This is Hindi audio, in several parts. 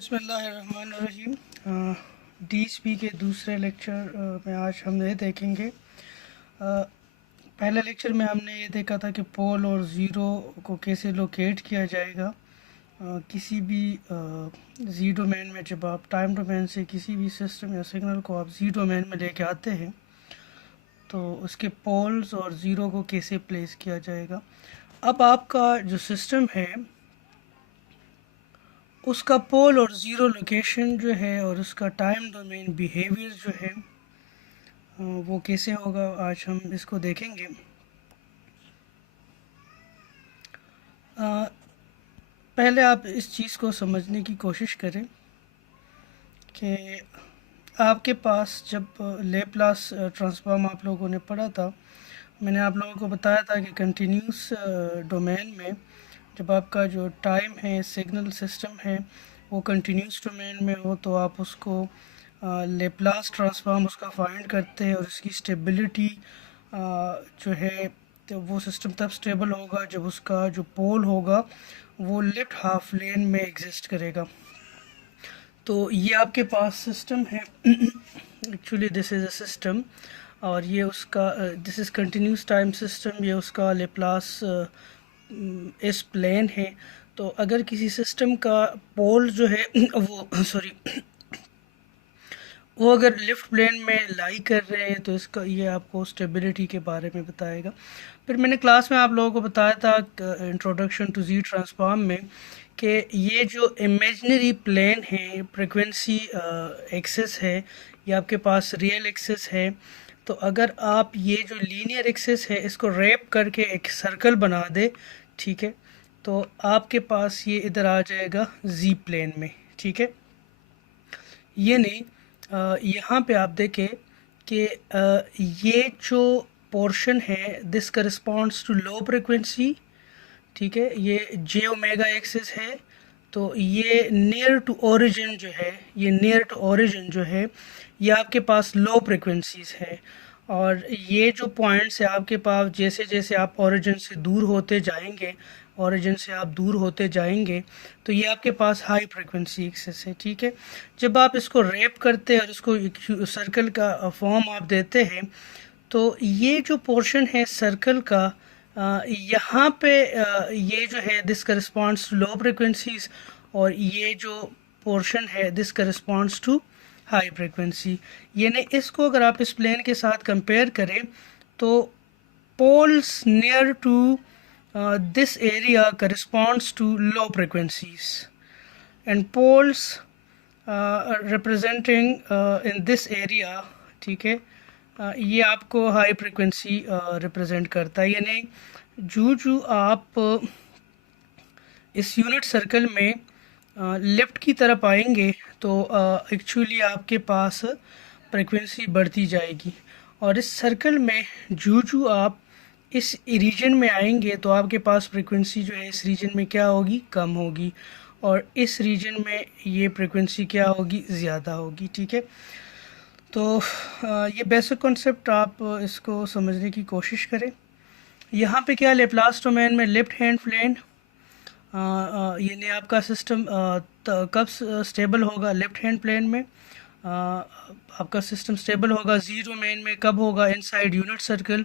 बिस्मिल्लाहिर्रहमानिर्रहीम। डीएसपी के दूसरे लेक्चर में आज हम ये देखेंगे। पहले लेक्चर में हमने ये देखा था कि पोल और ज़ीरो को कैसे लोकेट किया जाएगा। किसी भी जी डोमेन में जब आप टाइम डोमेन से किसी भी सिस्टम या सिग्नल को आप जी डोमेन में लेके आते हैं तो उसके पोल्स और ज़ीरो को कैसे प्लेस किया जाएगा। अब आपका जो सिस्टम है उसका पोल और ज़ीरो लोकेशन जो है और उसका टाइम डोमेन बिहेवियर जो है वो कैसे होगा, आज हम इसको देखेंगे। पहले आप इस चीज़ को समझने की कोशिश करें कि आपके पास जब लेप्लास ट्रांसफॉर्म आप लोगों ने पढ़ा था, मैंने आप लोगों को बताया था कि कंटिन्यूस डोमेन में जब आपका जो टाइम है सिग्नल सिस्टम है वो कंटिन्यूस डोमेन में हो तो आप उसको लेप्लास ट्रांसफॉर्म उसका फाइंड करते हैं और उसकी स्टेबिलिटी जो है तो वो सिस्टम तब स्टेबल होगा जब उसका जो पोल होगा वो लेफ्ट हाफ लेन में एग्जिस्ट करेगा। तो ये आपके पास सिस्टम है। Actually this is a system और ये उसका this is continuous time system, ये उसका लेप्लास इस प्लेन है। तो अगर किसी सिस्टम का पोल जो है वो अगर लिफ्ट प्लेन में लाई कर रहे हैं तो इसका ये आपको स्टेबिलिटी के बारे में बताएगा। फिर मैंने क्लास में आप लोगों को बताया था इंट्रोडक्शन टू जी ट्रांसफॉर्म में कि ये जो इमेजिनरी प्लेन है फ्रीक्वेंसी एक्सेस है ये आपके पास रियल एक्सेस है। तो अगर आप ये जो लीनियर एक्सेस है इसको रैप करके एक सर्कल बना दे, ठीक है, तो आपके पास ये इधर आ जाएगा जी प्लेन में, ठीक है। ये नहीं, यहाँ पे आप देखें कि ये जो पोर्शन है this corresponds to low frequency, ठीक है, ये जे ओमेगा एक्सिस है। तो ये नियर टू ओरिजिन जो है, ये नियर टू ओरिजिन जो है ये आपके पास लो फ्रिक्वेंसीज है। और ये जो पॉइंट्स है आपके पास जैसे जैसे आप ओरिजिन से दूर होते जाएंगे, ओरिजिन से आप दूर होते जाएंगे तो ये आपके पास हाई फ्रिक्वेंसी एक्सेस है, ठीक है। जब आप इसको रैप करते हैं और इसको सर्कल का फॉर्म आप देते हैं तो ये जो पोर्शन है सर्कल का यहाँ पे ये जो है this corresponds to low frequencies और ये जो पोर्शन है this corresponds to high frequency. यानी इसको अगर आप इस प्लेन के साथ कंपेयर करें तो poles near to this area corresponds to low frequencies and poles representing in this area, ठीक है, ये आपको हाई फ्रिक्वेंसी रिप्रेजेंट करता है। यानी जो आप इस यूनिट सर्कल में लेफ़्ट की तरफ आएंगे तो एक्चुअली आपके पास फ्रिक्वेंसी बढ़ती जाएगी और इस सर्कल में जो आप इस रीजन में आएंगे तो आपके पास फ्रिक्वेंसी जो है इस रीजन में क्या होगी, कम होगी, और इस रीजन में ये फ्रिक्वेंसी क्या होगी, ज़्यादा होगी, ठीक है। तो ये बेसिक कॉन्सेप्ट आप इसको समझने की कोशिश करें। यहाँ पे क्या लेप्लास डोमेन में लेफ्ट हैंड प्लेन, यानी आपका सिस्टम कब स्टेबल होगा, लेफ्ट हैंड प्लेन में आपका सिस्टम स्टेबल होगा। जी डोमेन में कब होगा, इनसाइड यूनिट सर्कल।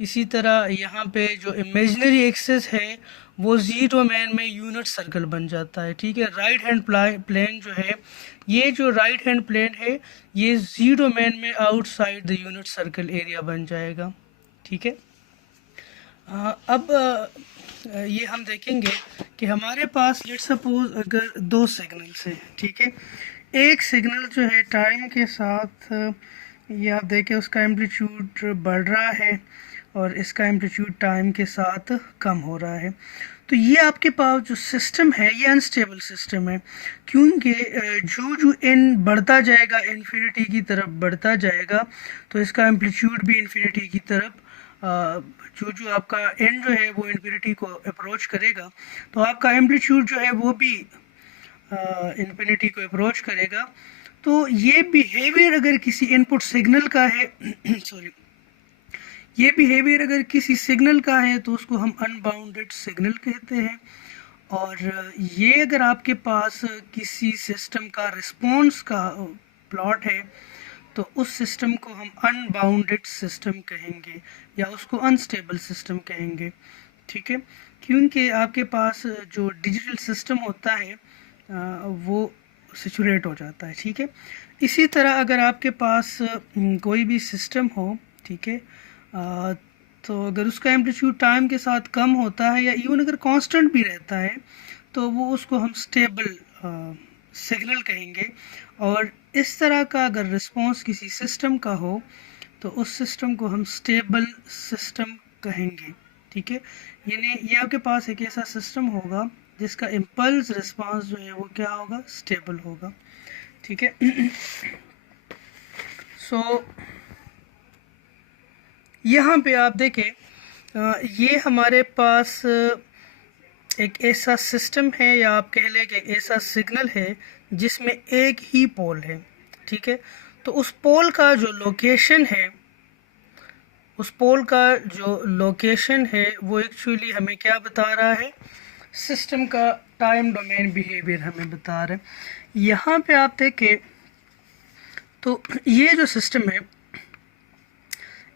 इसी तरह यहाँ पे जो इमेजिनरी एक्सेस है वो जी डोमेन में यूनिट सर्कल बन जाता है, ठीक है। राइट हैंड प्लेन जो है, ये जो राइट हैंड प्लेन है ये जी डोमेन में outside the unit circle area बन जाएगा, ठीक है। अब ये हम देखेंगे कि हमारे पास लेट सपोज अगर दो सिग्नल्स हैं, ठीक है। एक सिग्नल जो है टाइम के साथ ये आप देखें उसका एम्पलीट्यूड बढ़ रहा है और इसका एम्पलीट्यूड टाइम के साथ कम हो रहा है। तो ये आपके पास जो सिस्टम है ये अनस्टेबल सिस्टम है, क्योंकि जो एन बढ़ता जाएगा इन्फिनिटी की तरफ बढ़ता जाएगा तो इसका एम्पलीट्यूड भी इन्फिनिटी की तरफ जो आपका एन जो है वो इन्फिनिटी को अप्रोच करेगा तो आपका एम्पलीट्यूड जो है वो भी इन्फिनिटी को अप्रोच करेगा। तो ये बिहेवियर अगर किसी इनपुट सिग्नल का है सॉरी, ये बिहेवियर अगर किसी सिग्नल का है तो उसको हम अनबाउंडेड सिग्नल कहते हैं। और ये अगर आपके पास किसी सिस्टम का रिस्पॉन्स का प्लॉट है तो उस सिस्टम को हम अनबाउंडेड सिस्टम कहेंगे या उसको अनस्टेबल सिस्टम कहेंगे, ठीक है। क्योंकि आपके पास जो डिजिटल सिस्टम होता है वो सिचुएट हो जाता है, ठीक है। इसी तरह अगर आपके पास कोई भी सिस्टम हो, ठीक है, तो अगर उसका एम्पलीट्यूड टाइम के साथ कम होता है या इवन अगर कांस्टेंट भी रहता है तो वो उसको हम स्टेबल सिग्नल कहेंगे। और इस तरह का अगर रिस्पॉन्स किसी सिस्टम का हो तो उस सिस्टम को हम स्टेबल सिस्टम कहेंगे, ठीक है। यानी ये आपके पास एक ऐसा सिस्टम होगा जिसका इम्पल्स रिस्पॉन्स जो है वो क्या होगा, स्टेबल होगा, ठीक है। सो यहाँ पे आप देखें ये हमारे पास एक ऐसा सिस्टम है या आप कह लें कि एक ऐसा सिग्नल है जिसमें एक ही पोल है, ठीक है। तो उस पोल का जो लोकेशन है, उस पोल का जो लोकेशन है वो एक्चुअली हमें क्या बता रहा है, सिस्टम का टाइम डोमेन बिहेवियर हमें बता रहा है। यहाँ पे आप देखें तो ये जो सिस्टम है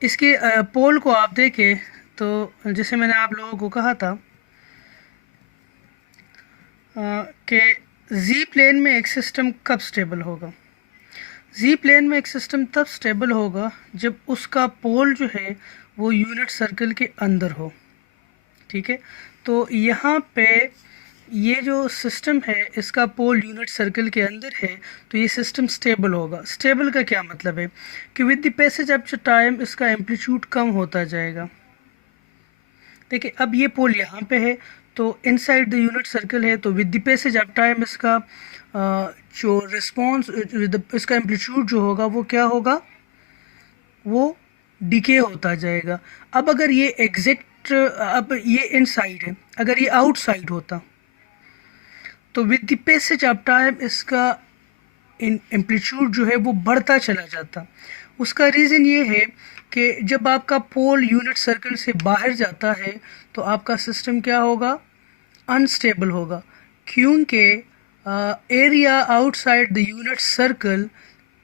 इसके पोल को आप देखें तो जैसे मैंने आप लोगों को कहा था कि जी प्लेन में एक सिस्टम कब स्टेबल होगा। जी प्लेन में एक सिस्टम तब स्टेबल होगा जब उसका पोल जो है वो यूनिट सर्कल के अंदर हो, ठीक है। तो यहाँ पे ये जो सिस्टम है इसका पोल यूनिट सर्कल के अंदर है तो ये सिस्टम स्टेबल होगा। स्टेबल का क्या मतलब है कि with the passage of time इसका एम्पलीट्यूड कम होता जाएगा। देखिए अब ये पोल यहाँ पे है तो इनसाइड द यूनिट सर्कल है तो with the passage of time इसका जो रिस्पॉन्स इसका एम्पलीट्यूड जो होगा वो क्या होगा, वो डिके होता जाएगा। अब अगर ये एग्जैक्ट अब ये इनसाइड है, अगर ये आउटसाइड होता तो with the passage of time इसका एम्पलीट्यूड जो है वो बढ़ता चला जाता। उसका रीज़न ये है कि जब आपका पोल यूनिट सर्कल से बाहर जाता है तो आपका सिस्टम क्या होगा, अनस्टेबल होगा, क्योंकि area outside the unit circle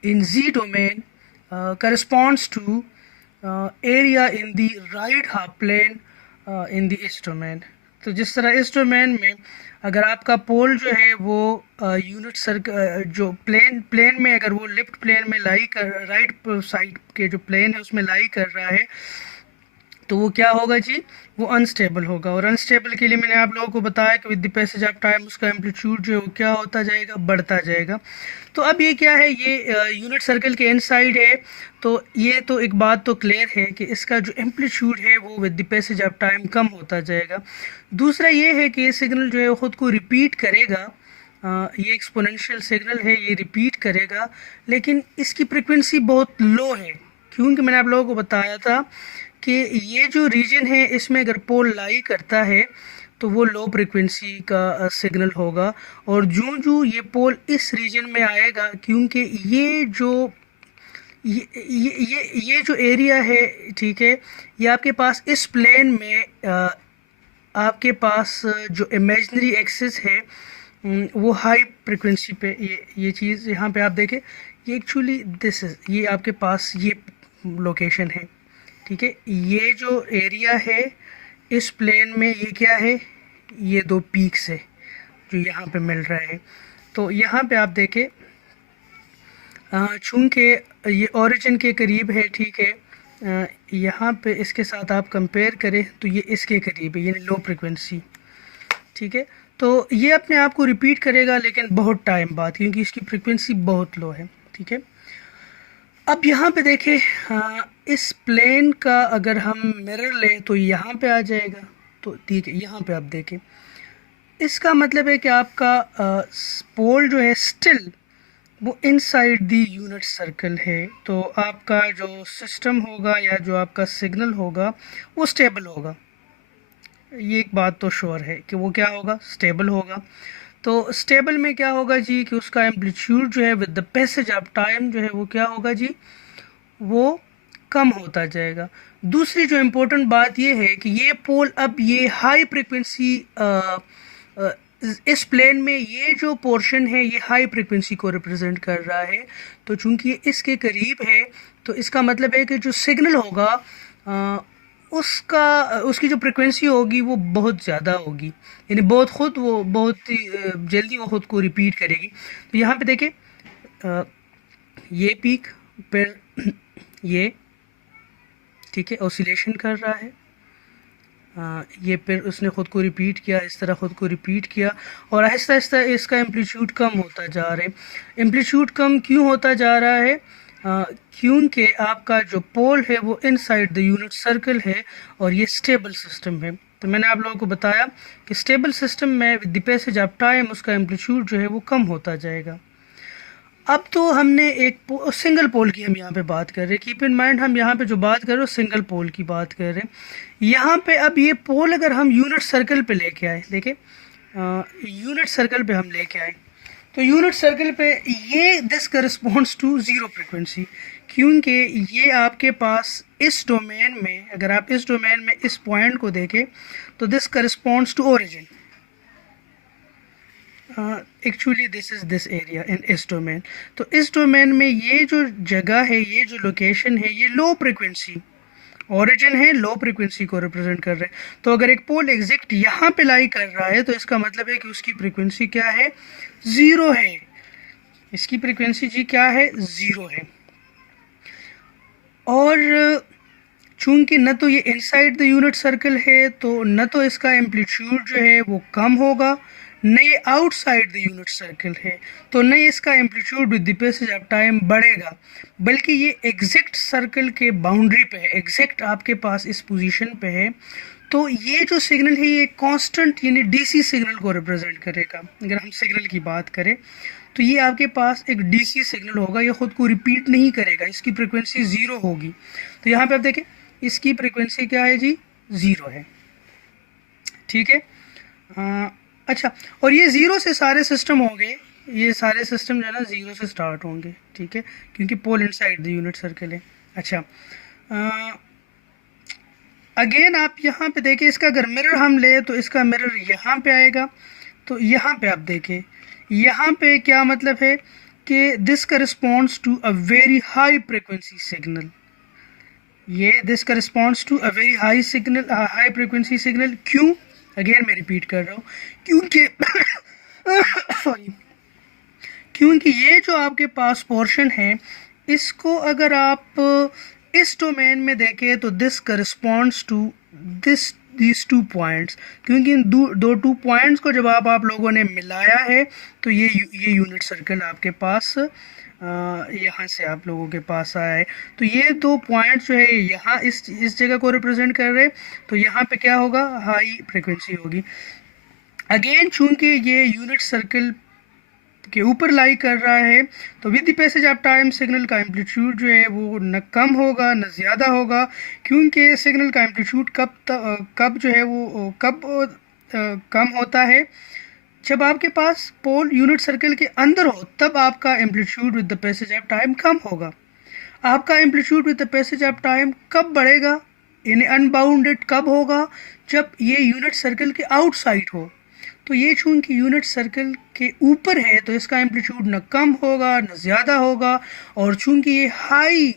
in Z domain corresponds to area in the right half plane in the S domain. तो जिस तरह इस डोमेन में अगर आपका पोल जो है वो यूनिट सर्कल जो प्लेन में अगर वो लेफ्ट प्लेन में लाई कर राइट साइड के जो प्लेन है उसमें लाई कर रहा है तो वो क्या होगा जी, वो अनस्टेबल होगा। और अनस्टेबल के लिए मैंने आप लोगों को बताया कि with the passage of time उसका एम्पलीट्यूड जो है वो क्या होता जाएगा, बढ़ता जाएगा। तो अब ये क्या है, ये यूनिट सर्कल के इनसाइड है तो ये तो एक बात तो क्लियर है कि इसका जो एम्पलीट्यूड है वो with the passage of time कम होता जाएगा। दूसरा ये है कि ये सिग्नल जो है वो ख़ुद को रिपीट करेगा, ये एक्सपोनेंशियल सिग्नल है, ये रिपीट करेगा, लेकिन इसकी फ्रिक्वेंसी बहुत लो है, क्योंकि मैंने आप लोगों को बताया था कि ये जो रीजन है इसमें अगर पोल लाई करता है तो वो लो फ्रिक्वेंसी का सिग्नल होगा। और जो ये पोल इस रीजन में आएगा, क्योंकि ये जो ये जो एरिया है, ठीक है, ये आपके पास इस प्लेन में आपके पास जो इमेजिनरी एक्सिस है वो हाई फ्रिक्वेंसी पे ये चीज़ यहाँ पे आप देखें, ये एक्चुअली दिस इज़ ये आपके पास ये लोकेशन है, ठीक है। ये जो एरिया है इस प्लेन में ये क्या है, ये दो पीक्स है जो यहाँ पे मिल रहा है। तो यहाँ पे आप देखें चूँकि ये ओरिजिन के करीब है, ठीक है, यहाँ पे इसके साथ आप कंपेयर करें तो ये इसके करीब है, यानी लो फ्रिक्वेंसी, ठीक है। तो ये अपने आप को रिपीट करेगा लेकिन बहुत टाइम बाद, क्योंकि इसकी फ्रिक्वेंसी बहुत लो है, ठीक है। अब यहाँ पे देखें इस प्लेन का अगर हम मिरर लें तो यहाँ पे आ जाएगा, तो ठीक है, यहाँ पे आप देखें इसका मतलब है कि आपका पोल जो है स्टिल वो इनसाइड दी यूनिट सर्कल है, तो आपका जो सिस्टम होगा या जो आपका सिग्नल होगा वो स्टेबल होगा। ये एक बात तो श्योर है कि वो क्या होगा, स्टेबल होगा। तो स्टेबल में क्या होगा जी कि उसका एम्पलीट्यूड जो है with the passage of time जो है वो क्या होगा जी, वो कम होता जाएगा। दूसरी जो इम्पोर्टेंट बात ये है कि ये पोल अब ये हाई फ्रिक्वेंसी इस प्लेन में ये जो पोर्शन है ये हाई फ्रिक्वेंसी को रिप्रेजेंट कर रहा है, तो चूंकि ये इसके करीब है तो इसका मतलब है कि जो सिग्नल होगा उसकी जो फ्रिक्वेंसी होगी वो बहुत ज़्यादा होगी, यानी बहुत ही जल्दी वो ख़ुद को रिपीट करेगी। तो यहाँ पे देखें ये पीक फिर ये, ठीक है, ऑसिलेशन कर रहा है, ये फिर उसने ख़ुद को रिपीट किया, इस तरह ख़ुद को रिपीट किया और आहिस्ता आहिस्ता इसका एम्पलीट्यूड कम होता जा रहा है। एम्पलीट्यूड कम क्यों होता जा रहा है? क्योंकि आपका जो पोल है वो इनसाइड द यूनिट सर्कल है और ये स्टेबल सिस्टम है। तो मैंने आप लोगों को बताया कि स्टेबल सिस्टम में with the passage of time उसका एम्पलीट्यूड जो है वो कम होता जाएगा। अब तो हमने एक सिंगल पोल की हम यहाँ पे बात कर रहे हैं, कीप इन माइंड हम यहाँ पे जो बात कर रहे हैं सिंगल पोल की बात कर रहे हैं। यहाँ पे अब ये पोल अगर हम यूनिट सर्कल पे लेके आए, देखें यूनिट सर्कल पे हम लेके आए तो यूनिट सर्कल पे ये this corresponds to zero frequency, क्योंकि ये आपके पास इस डोमेन में, अगर आप इस डोमेन में इस पॉइंट को देखें तो this corresponds to origin. Actually this is this area in इस डोमेन। तो इस डोमेन में ये जो जगह है, ये जो लोकेशन है, ये लो फ्रिक्वेंसी ओरिजिन है, लो फ्रिक्वेंसी को रिप्रेजेंट कर रहे हैं। तो अगर एक पोल एग्जैक्ट यहाँ पे लाई कर रहा है तो इसका मतलब है कि उसकी फ्रिक्वेंसी क्या है? ज़ीरो है। इसकी फ्रिक्वेंसी जी क्या है? ज़ीरो है। और चूंकि न तो ये इनसाइड द यूनिट सर्कल है तो न तो इसका एम्पलीट्यूड जो है वो कम होगा, न ये आउटसाइड द यूनिट सर्कल है तो न इसका amplitude with the passage of time बढ़ेगा, बल्कि ये एग्जैक्ट सर्कल के बाउंड्री पे है, एग्जैक्ट आपके पास इस पोजीशन पे है। तो ये जो सिग्नल है ये कांस्टेंट यानी डीसी सिग्नल को रिप्रेजेंट करेगा। अगर हम सिग्नल की बात करें तो ये आपके पास एक डीसी सिग्नल होगा, ये ख़ुद को रिपीट नहीं करेगा, इसकी फ्रिक्वेंसी ज़ीरो होगी। तो यहाँ पे आप देखें इसकी फ्रिक्वेंसी क्या है जी? ज़ीरो है, ठीक है। अच्छा, और ये ज़ीरो से सारे सिस्टम होंगे, ये सारे सिस्टम जो है ना ज़ीरो से स्टार्ट होंगे, ठीक है, क्योंकि pole inside the unit circle है। अच्छा, अगेन आप यहाँ पे देखें, इसका अगर मिरर हम ले तो इसका मिरर यहाँ पे आएगा। तो यहाँ पे आप देखें, यहाँ पे क्या मतलब है कि this corresponds to a very high frequency signal, ये this corresponds to a very high signal, high frequency signal. क्यों? अगेन मैं रिपीट कर रहा हूँ, क्योंकि सॉरी, क्योंकि ये जो आपके पास पोर्शन है इसको अगर आप इस डोमेन में देखें तो this corresponds to these two points, क्योंकि इन दो टू पॉइंट्स को जब आप लोगों ने मिलाया है तो ये यूनिट सर्कल आपके पास यहाँ से आप लोगों के पास आया है। तो ये दो पॉइंट्स जो है यहाँ इस जगह को रिप्रेजेंट कर रहे हैं, तो यहाँ पे क्या होगा? हाई फ्रिक्वेंसी होगी। अगेन चूंकि ये यूनिट सर्कल के ऊपर लाई कर रहा है तो with the passage of time signal का एम्पलीट्यूड जो है वो न कम होगा न ज़्यादा होगा, क्योंकि सिग्नल का एम्पलीट्यूड कब जो है वो कम होता है? जब आपके पास पोल यूनिट सर्कल के अंदर हो तब आपका amplitude with the passage of time कम होगा। आपका amplitude with the passage of time कब बढ़ेगा, यानी अनबाउंडेड कब होगा? जब ये यूनिट सर्कल के आउटसाइड हो। तो ये चूंकि यूनिट सर्कल के ऊपर है तो इसका एम्पलीट्यूड न कम होगा न ज़्यादा होगा, और चूंकि ये हाई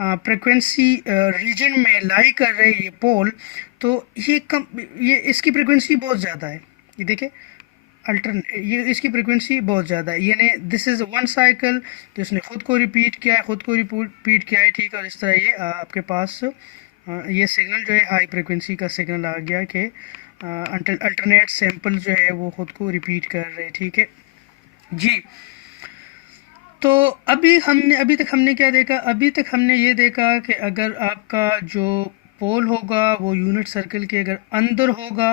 फ्रिक्वेंसी रीजन में लाई कर रहे हैं ये पोल, तो ये इसकी फ्रिक्वेंसी बहुत ज़्यादा है। ये देखें ये इसकी फ्रिक्वेंसी बहुत ज़्यादा है, यानी दिस इज़ वन साइकिल, तो इसने ख़ुद को रिपीट किया है, ठीक है, और इस तरह ये आपके पास ये सिग्नल जो है हाई फ्रिक्वेंसी का सिग्नल आ गया कि अल्टरनेट सैंपल जो है वो ख़ुद को रिपीट कर रहे हैं, ठीक है जी। तो अभी तक हमने क्या देखा? अभी तक हमने ये देखा कि अगर आपका जो पोल होगा वो यूनिट सर्कल के अगर अंदर होगा,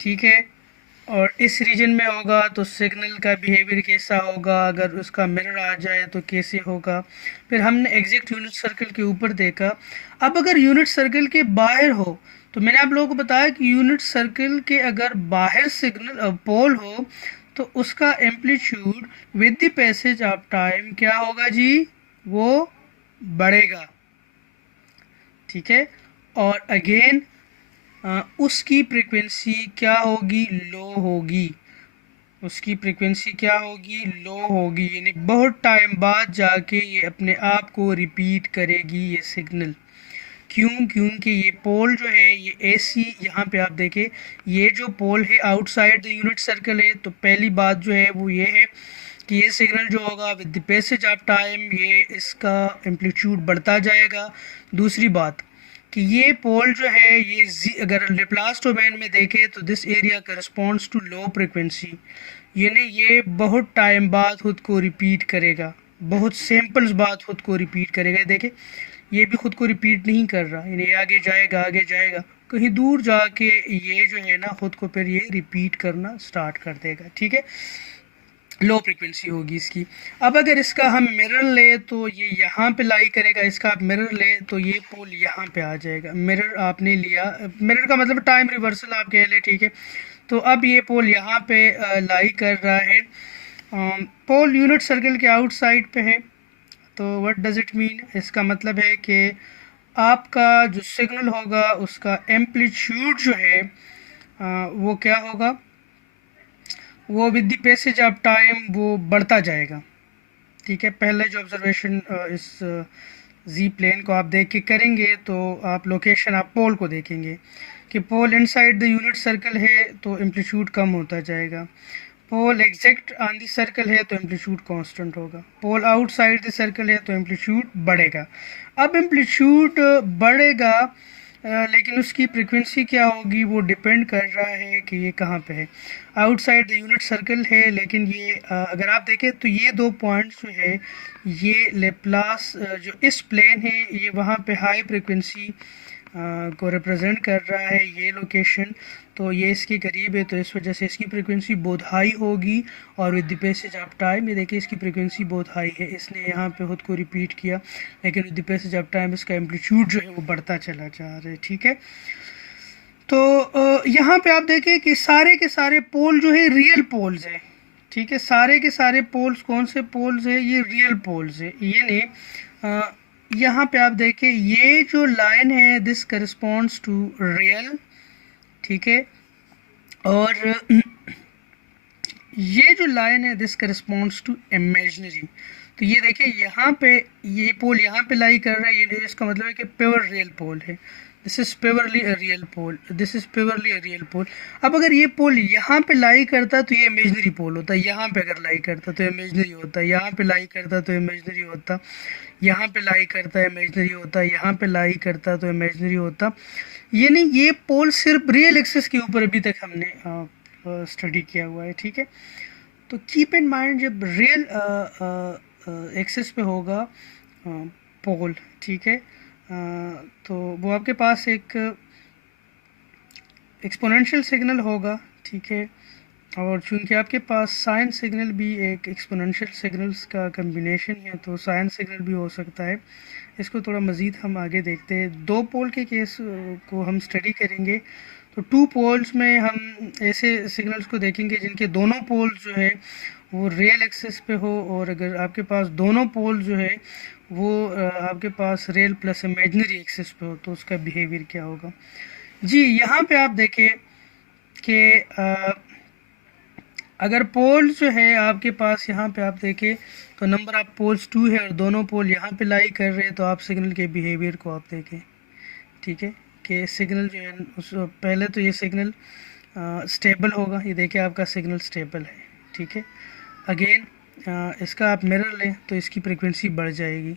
ठीक है, और इस रीजन में होगा तो सिग्नल का बिहेवियर कैसा होगा, अगर उसका मिरर आ जाए तो कैसे होगा। फिर हमने एग्जैक्ट यूनिट सर्कल के ऊपर देखा। अब अगर यूनिट सर्कल के बाहर हो तो मैंने आप लोगों को बताया कि यूनिट सर्कल के अगर बाहर सिग्नल पोल हो तो उसका amplitude with the passage of time क्या होगा जी? वो बढ़ेगा, ठीक है। और अगेन उसकी फ्रीक्वेंसी क्या होगी, लो होगी। उसकी फ्रीक्वेंसी क्या होगी, लो होगी, यानी बहुत टाइम बाद जाके ये अपने आप को रिपीट करेगी ये सिग्नल। क्यों? क्योंकि ये पोल जो है ये एसी, यहाँ पे आप देखें ये जो पोल है आउटसाइड द यूनिट सर्कल है, तो पहली बात जो है वो ये है कि ये सिग्नल जो होगा with the passage of time ये इसका एम्पलीट्यूड बढ़ता जाएगा। दूसरी बात कि ये पोल जो है ये अगर लेप्लास डोमेन में देखें तो this area corresponds to low frequency, यानी ये बहुत टाइम बाद खुद को रिपीट करेगा, बहुत सैम्पल्स बाद खुद को रिपीट करेगा। देखें ये भी खुद को रिपीट नहीं कर रहा, यानी आगे जाएगा आगे जाएगा, कहीं दूर जाके ये जो है ना खुद को फिर ये रिपीट करना स्टार्ट कर देगा। ठीक है, लो फ्रिक्वेंसी होगी इसकी। अब अगर इसका हम मिरर ले तो ये यहाँ पे लाई करेगा, इसका आप मिरर ले तो ये पोल यहाँ पे आ जाएगा। मिरर आपने लिया, मिरर का मतलब टाइम रिवर्सल आप कह ले, ठीक है। तो अब ये पोल यहाँ पे लाई कर रहा है, पोल यूनिट सर्कल के आउटसाइड पे है। तो व्हाट डज इट मीन, इसका मतलब है कि आपका जो सिग्नल होगा उसका एम्पलीट्यूड जो है वो क्या होगा, वो with the passage of time वो बढ़ता जाएगा। ठीक है, पहले जो ऑब्जर्वेशन इस जी प्लेन को आप देख के करेंगे तो आप लोकेशन आप पोल को देखेंगे कि pole inside the unit circle है तो एम्पलीट्यूड कम होता जाएगा, pole exact on the circle है तो एम्पलीट्यूड कांस्टेंट होगा, पोल आउटसाइड द सर्कल है तो एम्पलीट्यूड बढ़ेगा। अब एम्पलीट्यूड बढ़ेगा लेकिन उसकी फ्रीक्वेंसी क्या होगी वो डिपेंड कर रहा है कि ये कहाँ पे है। आउटसाइड द यूनिट सर्कल है, लेकिन ये अगर आप देखें तो ये दो पॉइंट्स जो है ये लेप्लास जो इस प्लेन है ये वहाँ पे हाई फ्रीक्वेंसी को रिप्रेजेंट कर रहा है, ये लोकेशन। तो ये इसके करीब है तो इस वजह से इसकी फ्रीक्वेंसी बहुत हाई होगी, और with the passage of time ये देखिए इसकी फ्रीक्वेंसी बहुत हाई है, इसने यहाँ पे खुद को रिपीट किया, लेकिन with the passage of time इसका एम्पलीट्यूड जो है वो बढ़ता चला जा रहा है। ठीक है, तो यहाँ पे आप देखें कि सारे के सारे पोल जो है रियल पोल्स हैं। ठीक है, सारे के सारे पोल्स कौन से पोल्स है, ये रियल पोल्स है। ये नहीं, यहाँ पे आप देखें ये जो लाइन है दिस करस्पॉन्ड्स टू रियल, ठीक है, और ये जो लाइन है दिस करस्पॉन्ड्स टू इमेजिनरी। तो ये देखिए यहाँ पे ये पोल यहाँ पे लाई कर रहा है, ये इसका मतलब है कि प्योर रियल पोल है, this is purely a real pole, this is purely a real pole. अब अगर ये पोल यहाँ पे लाई करता तो ये इमेजिनरी पोल होता, यहाँ पे अगर लाई करता तो इमेजिनरी होता, यहाँ पे लाई करता तो इमेजिनरी होता, यहाँ पे लाई करता है इमेजिनरी होता, यहाँ पे लाई करता तो इमेजिनरी होता। यानी ये पोल सिर्फ रियल एक्सिस के ऊपर अभी तक हमने स्टडी किया हुआ है। ठीक है, तो कीप इन माइंड जब रियल एक्सिस पे होगा पोल, ठीक है, तो वो आपके पास एक एक्सपोनेंशियल सिग्नल होगा। ठीक है, और चूंकि आपके पास साइन सिग्नल भी एक एक्सपोनेंशियल सिग्नल्स का कम्बिनेशन है तो साइन सिग्नल भी हो सकता है। इसको थोड़ा मज़ीद हम आगे देखते हैं, दो पोल के केस को हम स्टडी करेंगे। तो टू पोल्स में हम ऐसे सिग्नल्स को देखेंगे जिनके दोनों पोल्स जो है वो रियल एक्सिस पे हो, और अगर आपके पास दोनों पोल जो है वो आपके पास रियल प्लस इमेजिनरी एक्सिस पे हो तो उसका बिहेवियर क्या होगा। जी यहाँ पे आप देखें कि अगर पोल्स जो है आपके पास यहाँ पे आप देखें तो नंबर ऑफ पोल्स 2 है और दोनों पोल यहाँ पे लाई कर रहे हैं, तो आप सिग्नल के बिहेवियर को आप देखें। ठीक है, कि सिग्नल जो है उस पहले तो ये सिग्नल स्टेबल होगा, ये देखिए आपका सिग्नल स्टेबल है। ठीक है, अगेन इसका आप मिरर लें तो इसकी फ्रीक्वेंसी बढ़ जाएगी,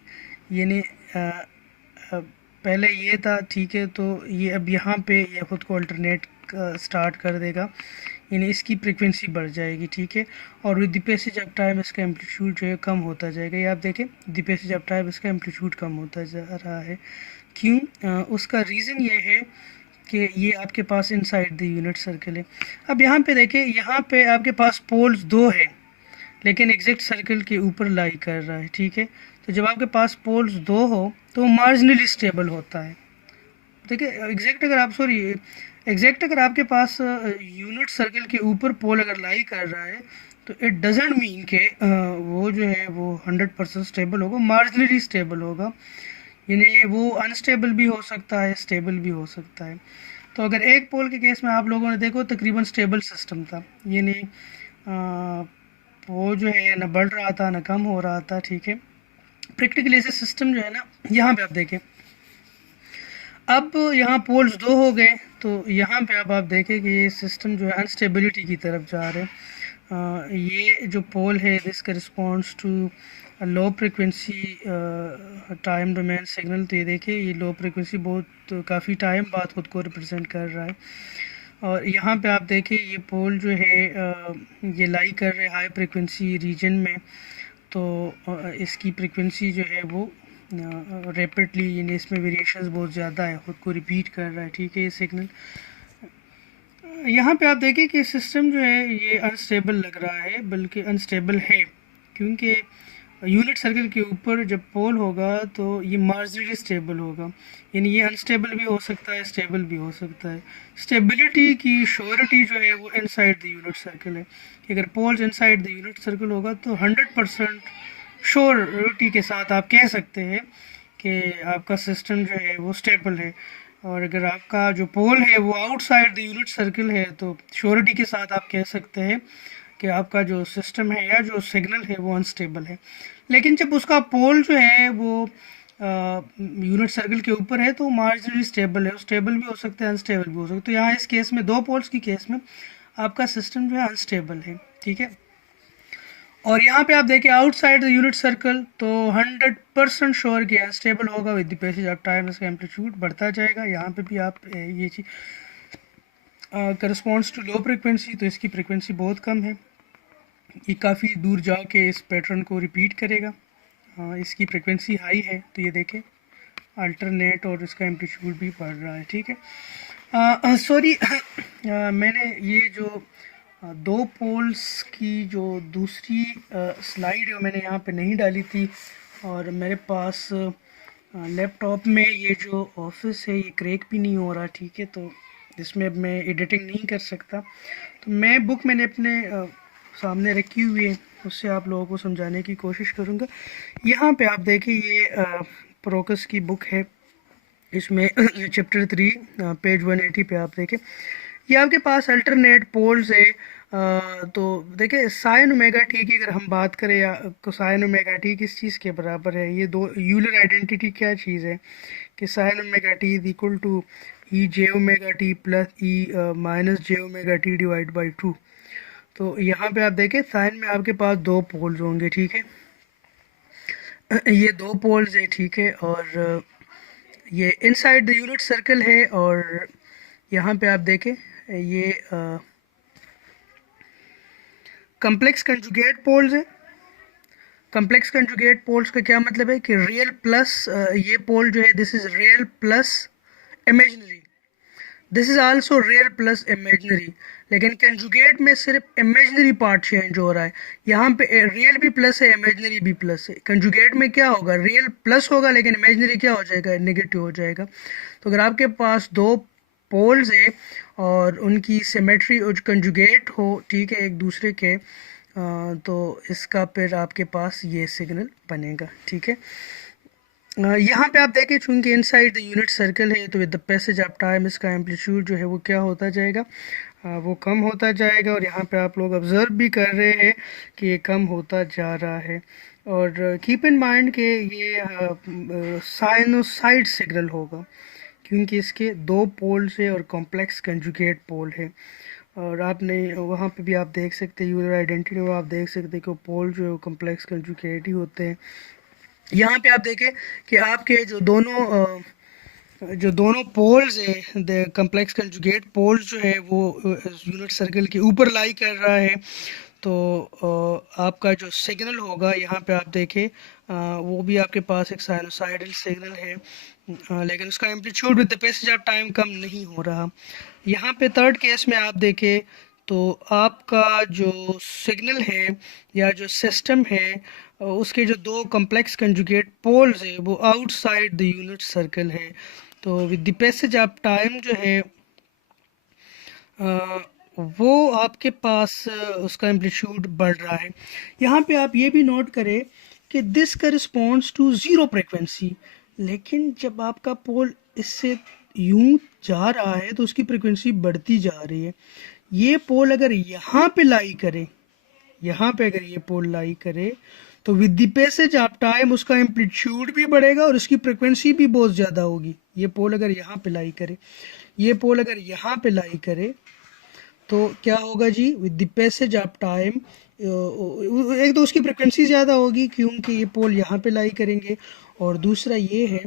यानी पहले ये था, ठीक है, तो ये अब यहाँ पे ये ख़ुद को अल्टरनेट स्टार्ट कर देगा, यानी इसकी फ्रीक्वेंसी बढ़ जाएगी। ठीक है, और with the passage of time इसका एम्पलीट्यूड जो है कम होता जाएगा। ये आप देखें द पैसेज ऑफ टाइम इसका एम्पलीट्यूड कम होता जा रहा है। क्यों? उसका रीज़न ये है कि ये आपके पास इनसाइड द यूनिट सर्कल है। अब यहाँ पे देखें, यहाँ पे आपके पास पोल्स 2 है लेकिन एग्जैक्ट सर्कल के ऊपर लाई कर रहा है। ठीक है, तो जब आपके पास पोल्स 2 हो तो मार्जिनली स्टेबल होता है। देखिए एग्जैक्ट अगर आपके पास यूनिट सर्कल के ऊपर पोल अगर लाई कर रहा है तो इट डजेंट मीन के वो जो है वो 100% स्टेबल होगा, मार्जिनली स्टेबल होगा, यानी वो अनस्टेबल भी हो सकता है, स्टेबल भी हो सकता है। तो अगर एक पोल के केस में आप लोगों ने देखो तकरीबन स्टेबल सिस्टम था, यानी वो जो है ना बढ़ रहा था ना कम हो रहा था, ठीक है। प्रैक्टिकली ऐसे सिस्टम जो है ना, यहाँ पे आप देखें अब यहाँ पोल्स 2 हो गए, तो यहाँ पे अब आप देखें कि ये सिस्टम जो है अनस्टेबिलिटी की तरफ जा रहे हैं। ये जो पोल है दिस का response to low frequency time domain signal. तो ये देखिए ये लो फ्रिक्वेंसी बहुत काफ़ी टाइम बाद खुद को रिप्रेजेंट कर रहा है। और यहाँ पे आप देखिए ये पोल जो है ये लाई कर रहे हाई फ्रिक्वेंसी रीजन में, तो इसकी फ्रिक्वेंसी जो है वो रैपिडली, यानी इसमें वेरिएशंस बहुत ज़्यादा है, ख़ुद को रिपीट कर रहा है, ठीक है ये सिग्नल। यहाँ पे आप देखिए कि सिस्टम जो है ये अनस्टेबल लग रहा है, बल्कि अनस्टेबल है, क्योंकि यूनिट सर्कल के ऊपर जब पोल होगा तो ये मार्जिनली स्टेबल होगा, यानी ये अनस्टेबल भी हो सकता है, स्टेबल भी हो सकता है। स्टेबिलिटी की श्योरिटी जो है वो इनसाइड द यूनिट सर्कल है, कि अगर poles inside the unit circle होगा तो 100% श्योरिटी के साथ आप कह सकते हैं कि आपका सिस्टम जो है वो स्टेबल है। और अगर आपका जो पोल है वो आउटसाइड द यूनिट सर्कल है तो श्योरिटी के साथ आप कह सकते हैं कि आपका जो सिस्टम है या जो सिग्नल है वो अनस्टेबल है। लेकिन जब उसका पोल जो है वो यूनिट सर्कल के ऊपर है तो मार्जिनली स्टेबल है, स्टेबल भी हो सकता है अनस्टेबल भी हो सकता है। तो यहाँ इस केस में 2 पोल्स की केस में आपका सिस्टम जो है अनस्टेबल है, ठीक है। और यहाँ पे आप देखिए आउटसाइड द यूनिट सर्कल तो 100% श्योर कि अनस्टेबल होगा। With the passage of time इसका एम्पलीट्यूड बढ़ता जाएगा। यहाँ पे भी आप ये चीज़ करस्पॉन्ड्स टू लो फ्रिक्वेंसी, तो इसकी फ्रिक्वेंसी बहुत कम है, ये काफ़ी दूर जाके इस पैटर्न को रिपीट करेगा। इसकी फ्रिक्वेंसी हाई है, तो ये देखें अल्टरनेट और इसका एम्पलीट्यूड भी बढ़ रहा है, ठीक है। सॉरी मैंने ये जो 2 पोल्स की जो दूसरी स्लाइड है मैंने यहाँ पे नहीं डाली थी, और मेरे पास लैपटॉप में ये जो ऑफिस है ये क्रैक भी नहीं हो रहा, ठीक है, तो इसमें अब मैं एडिटिंग नहीं कर सकता। तो मैं बुक मैंने अपने सामने रखी हुई है, उससे आप लोगों को समझाने की कोशिश करूँगा। यहाँ पे आप देखिए ये प्रोकस की बुक है, इसमें चैप्टर 3 पेज 180 पे आप देखें ये आपके पास अल्टरनेट पोल्स है। तो देखिए साइन ओमेगा टी की अगर हम बात करें या कोसाइन ओमेगा टी किस चीज़ के बराबर है, ये दो यूलर आइडेंटिटी क्या चीज़ है कि sine omega t is equal to e j omega t plus e minus j omega t divide by 2। तो यहाँ पे आप देखें साइन में आपके पास 2 पोल्स होंगे, ठीक है, ये 2 पोल्स है, ठीक है, और ये इनसाइड द यूनिट सर्कल है। और यहाँ पे आप देखें ये कम्प्लेक्स कंजुगेट पोल्स है। कम्प्लेक्स कंजुगेट पोल्स का क्या मतलब है कि रियल प्लस ये पोल जो है this is real plus imaginary, this is also real plus imaginary, लेकिन कंजुगेट में सिर्फ इमेजिनरी पार्ट चेंज हो रहा है। यहाँ पे रियल भी प्लस है, इमेजिनरी भी प्लस है। कंजुगेट में क्या होगा, रियल प्लस होगा लेकिन इमेजिनरी क्या हो जाएगा, नेगेटिव हो जाएगा। तो अगर आपके पास 2 पोल्स है और उनकी सिमेट्री और कंजुगेट हो, ठीक है, एक दूसरे के, तो इसका फिर आपके पास ये सिग्नल बनेगा, ठीक है। यहाँ पे आप देखें चूँकि इनसाइड द यूनिट सर्कल है तो with the passage of time इसका एम्पलीट्यूड जो है वो क्या होता जाएगा, वो कम होता जाएगा। और यहाँ पे आप लोग ऑब्ज़र्व भी कर रहे हैं कि ये कम होता जा रहा है। और कीप इन माइंड कि ये साइनोसाइड सिग्नल होगा क्योंकि इसके 2 पोल्स है और कॉम्प्लेक्स कंजुगेट पोल है। और आपने वहाँ पे भी आप देख सकते हैं यूलर आइडेंटिटी में आप देख सकते हैं कि पोल जो है कॉम्प्लेक्स कंजुगेट ही होते हैं। यहाँ पे आप देखें कि आपके जो दोनों पोल्स है द कॉम्प्लेक्स कंजुगेट पोल्स जो है वो यूनिट सर्कल के ऊपर लाई कर रहा है। तो आपका जो सिग्नल होगा यहाँ पे आप देखें वो भी आपके पास एक साइनोसाइडल सिग्नल है, लेकिन उसका amplitude with the passage of time कम नहीं हो रहा। यहाँ पे थर्ड केस में आप देखें तो आपका जो सिग्नल है या जो सिस्टम है उसके जो 2 कॉम्प्लेक्स कंजुगेट पोल्स है वो आउटसाइड द यूनिट सर्कल है। तो with the passage of time जो है वो आपके पास उसका एम्पलीट्यूड बढ़ रहा है। यहाँ पे आप ये भी नोट करें कि दिस करस्पॉन्ड्स टू 0 फ्रिक्वेंसी, लेकिन जब आपका पोल इससे यूं जा रहा है तो उसकी फ्रिक्वेंसी बढ़ती जा रही है। ये पोल अगर यहाँ पे लाई करे, यहाँ पे अगर ये पोल लाई करे तो with the passage of time उसका एम्पलीट्यूड भी बढ़ेगा और उसकी फ्रिक्वेंसी भी बहुत ज़्यादा होगी। ये पोल अगर यहाँ पे लाई करे, ये पोल अगर यहाँ पे लाई करे तो क्या होगा जी, with the passage of time एक तो उसकी फ्रिक्वेंसी ज़्यादा होगी क्योंकि ये पोल यहाँ पे लाई करेंगे, और दूसरा ये है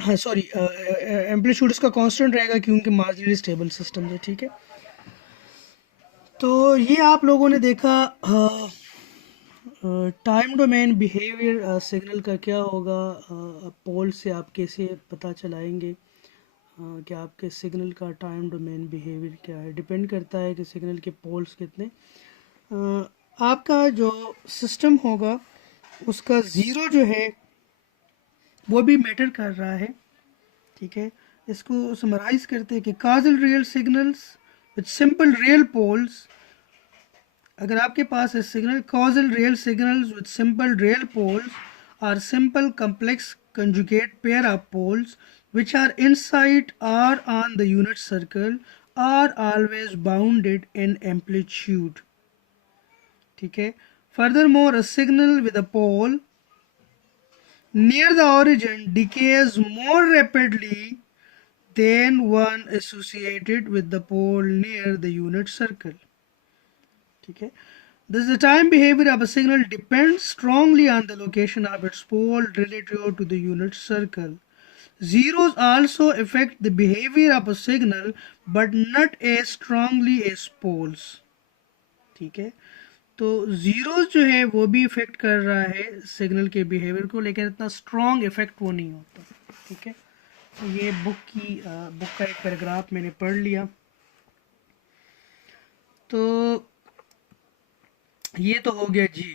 हाँ सॉरी एम्पलीट्यूड इसका कांस्टेंट रहेगा क्योंकि मार्जिनली स्टेबल सिस्टम है। ठीक है, तो ये आप लोगों ने देखा टाइम डोमेन बिहेवियर सिग्नल का क्या होगा। पोल से आप कैसे पता चलाएंगे कि आपके सिग्नल का टाइम डोमेन बिहेवियर क्या है। डिपेंड करता है कि सिग्नल के पोल्स कितने। आपका जो सिस्टम होगा उसका ज़ीरो जो है वो भी मैटर कर रहा है। ठीक है, इसको समराइज करते हैं कि causal real signals with simple real poles. अगर आपके पास है signal causal real signals with simple real poles or simple complex conjugate pair of poles which are inside or on the unit circle are always bounded in amplitude. ठीक है, furthermore a signal with a pole near the origin decays more rapidly than one associated with the pole near the unit circle. ठीक है, thus the time behavior of a signal depends strongly on the location of its pole relative to the unit circle. Zeros also affect the behavior of a signal but not as strongly as poles. ठीक है, तो जीरोस जो है वो भी इफेक्ट कर रहा है सिग्नल के बिहेवियर को, लेकिन इतना स्ट्रॉन्ग इफेक्ट वो नहीं होता। ठीक है, तो ये बुक का एक पैराग्राफ मैंने पढ़ लिया। तो ये तो हो गया जी।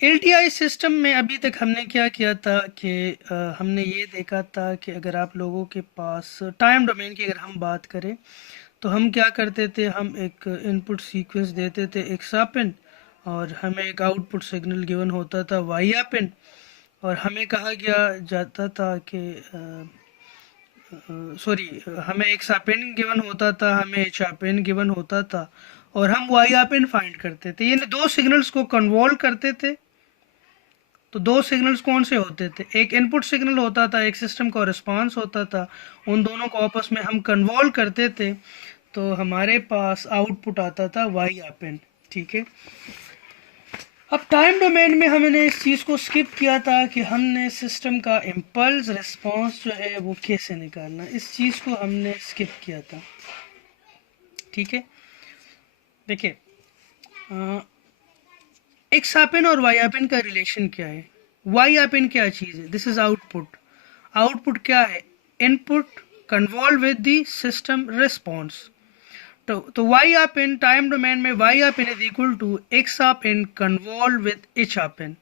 LTI सिस्टम में अभी तक हमने क्या किया था कि हमने ये देखा था कि अगर आप लोगों के पास टाइम डोमेन की अगर हम बात करें तो हम क्या करते थे, हम एक इनपुट सीक्वेंस देते थे एक्सा पिन, और हमें एक आउटपुट सिग्नल गिवन होता था वाई पिन, और हमें कहा गया जाता था कि हमें एक्सा पिन गिवन होता था, हमें एच पिन गिवन होता था, और हम वाई पिन फाइंड करते थे। यानी दो सिग्नल्स को कन्वॉल्व करते थे। तो दो सिग्नल्स कौन से होते थे, एक इनपुट सिग्नल होता था, एक सिस्टम का रिस्पांस होता था, उन दोनों को आपस में हम कन्वॉल्व करते थे तो हमारे पास आउटपुट आता था वाई पिन। ठीक है, अब टाइम डोमेन में हमने इस चीज़ को स्किप किया था कि हमने सिस्टम का इम्पल्स रिस्पांस जो है वो कैसे निकालना, इस चीज़ को हमने स्किप किया था। ठीक है, देखिए एक्स पिन और वाई पिन का रिलेशन क्या है। वाई पिन क्या चीज़ है, दिस इज आउटपुट। आउटपुट क्या है, input convolve with the system response. तो वाई पिन टाइम डोमेन में y pin is equal to x pin convolve with H pin.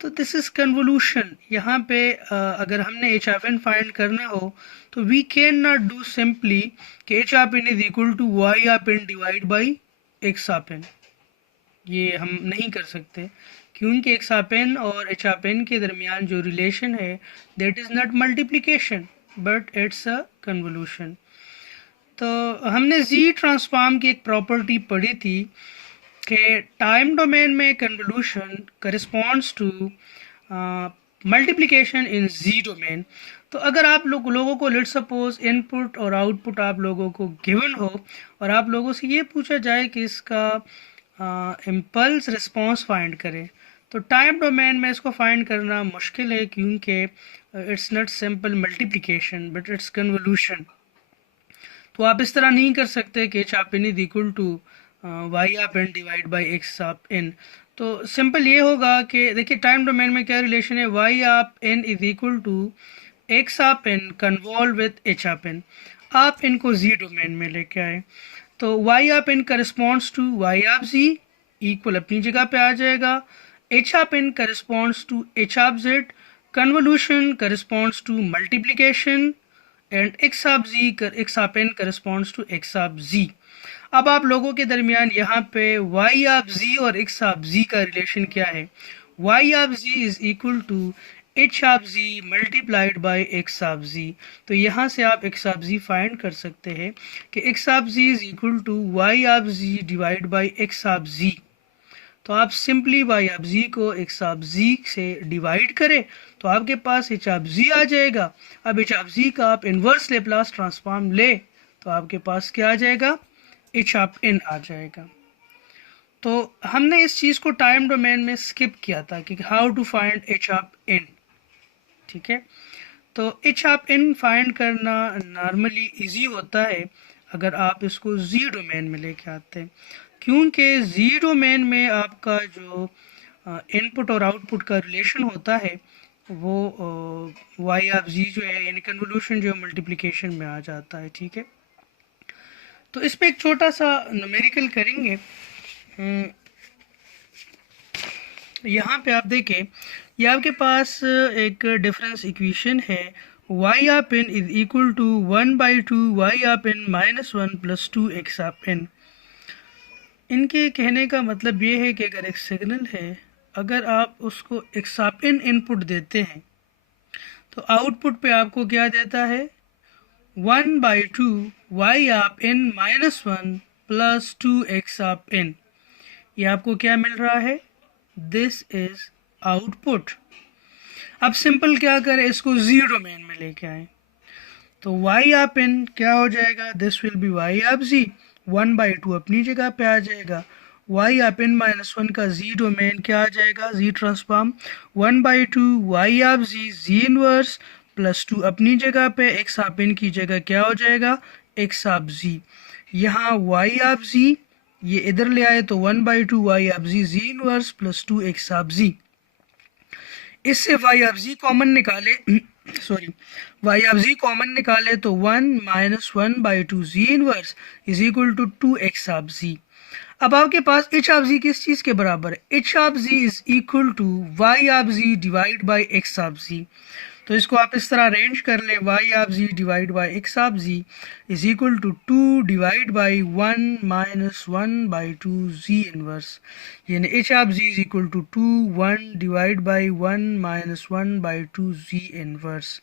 तो दिस इज कन्वोल्यूशन। यहाँ पे अगर हमने एच पिन फाइंड करना हो तो we can not do simply कि H n is equal to Y n divide by X n. ये हम नहीं कर सकते क्योंकि एक्स पिन और एच पिन के दरमियान जो रिलेशन है that is not multiplication but it's a convolution. तो हमने जी ट्रांसफॉर्म की एक प्रॉपर्टी पढ़ी थी कि टाइम डोमेन में convolution corresponds to multiplication in Z domain. तो अगर आप लोगों को लेट सपोज इनपुट और आउटपुट आप लोगों को गिवन हो और आप लोगों से ये पूछा जाए कि इसका इम्पल्स रिस्पॉन्स फाइंड करें, तो टाइम डोमेन में इसको फाइंड करना मुश्किल है क्योंकि it's not simple multiplication but it's convolution. तो आप इस तरह नहीं कर सकते कि H n is equal to Y n divide by X n. तो सिंपल ये होगा कि देखिए टाइम डोमेन में क्या रिलेशन है, Y n is equal to x pin convolve with H n. आप इनको जी डोमेन में लेके आए तो Y n corresponds to Y Z equal अपनी जगह पे आ जाएगा, H n corresponds to H Z, convolution corresponds to multiplication and X n corresponds to X Z. अब आप लोगों के दरमियान यहाँ पे वाई जी और एक्स जी का रिलेशन क्या है, Y Z is equal to H of Z multiplied by X of Z. तो यहाँ से आप एक्स ऑफ जी फाइंड कर सकते हैं कि X of ji is equal to Y of Z divide by X of Z. तो आप सिंपली वाई ऑफ जी को एक्स ऑफ जी से डिवाइड करें तो आपके पास एच ऑफ जी आ जाएगा। अब एच ऑफ जी का आप इन्वर्स लेप्लास ट्रांसफॉर्म ले तो आपके पास क्या आ जाएगा, एच ऑफ एन आ जाएगा। तो हमने इस चीज़ को टाइम डोमेन में स्किप किया था कि how to find h of n. ठीक है, तो एच ऑफ एन फाइंड करना नॉर्मली इजी होता है अगर आप इसको जी डोमेन में लेके आते हैं, क्योंकि जी डोमेन में आपका जो इनपुट और आउटपुट का रिलेशन होता है वो वाई ऑफ जी जो है यानी कन्वोल्यूशन जो मल्टीप्लिकेशन में आ जाता है। ठीक है, तो इस पे एक छोटा सा न्यूमेरिकल करेंगे। यहाँ पे आप देखें, ये आपके पास एक डिफरेंस इक्वेशन है, y of n is equal to 1/2 y of n minus 1 plus 2 x of n। इनके कहने का मतलब ये है कि अगर एक सिग्नल है, अगर आप उसको x ऑफ n इनपुट देते हैं तो आउटपुट पे आपको क्या देता है, 1/2 y of n minus 1 plus 2 x of n। ये आपको क्या मिल रहा है, दिस इज आउटपुट। अब सिंपल क्या करें, इसको जी डोमेन में लेके आए तो y ऑफ n क्या हो जाएगा, this will be y of z। 1/2 अपनी जगह पे आ जाएगा, y ऑफ n माइनस 1 का z डोमेन क्या आ जाएगा, z transform 1/2 y of z z inverse plus 2 अपनी जगह पे, x ऑफ n की जगह क्या हो जाएगा, x ऑफ z। यहाँ y ऑफ z ये इधर ले आए तो 1/2 y of z z inverse plus 2 x of z। इससे y ऑफ z कॉमन निकाले sorry y of z common निकाले तो 1 minus 1/2 z inverse is equal to 2 x of z। अब आपके पास h ऑफ z किस चीज़ के बराबर है, h of z is equal to y of z divide by x of z। तो इसको आप इस तरह अरेंज कर लें, y of z divide by x of z is equal to 2 divide by 1 minus 1/2 z inverse, यानी h of z is equal to 2 1 divide by 1 minus 1/2 z inverse.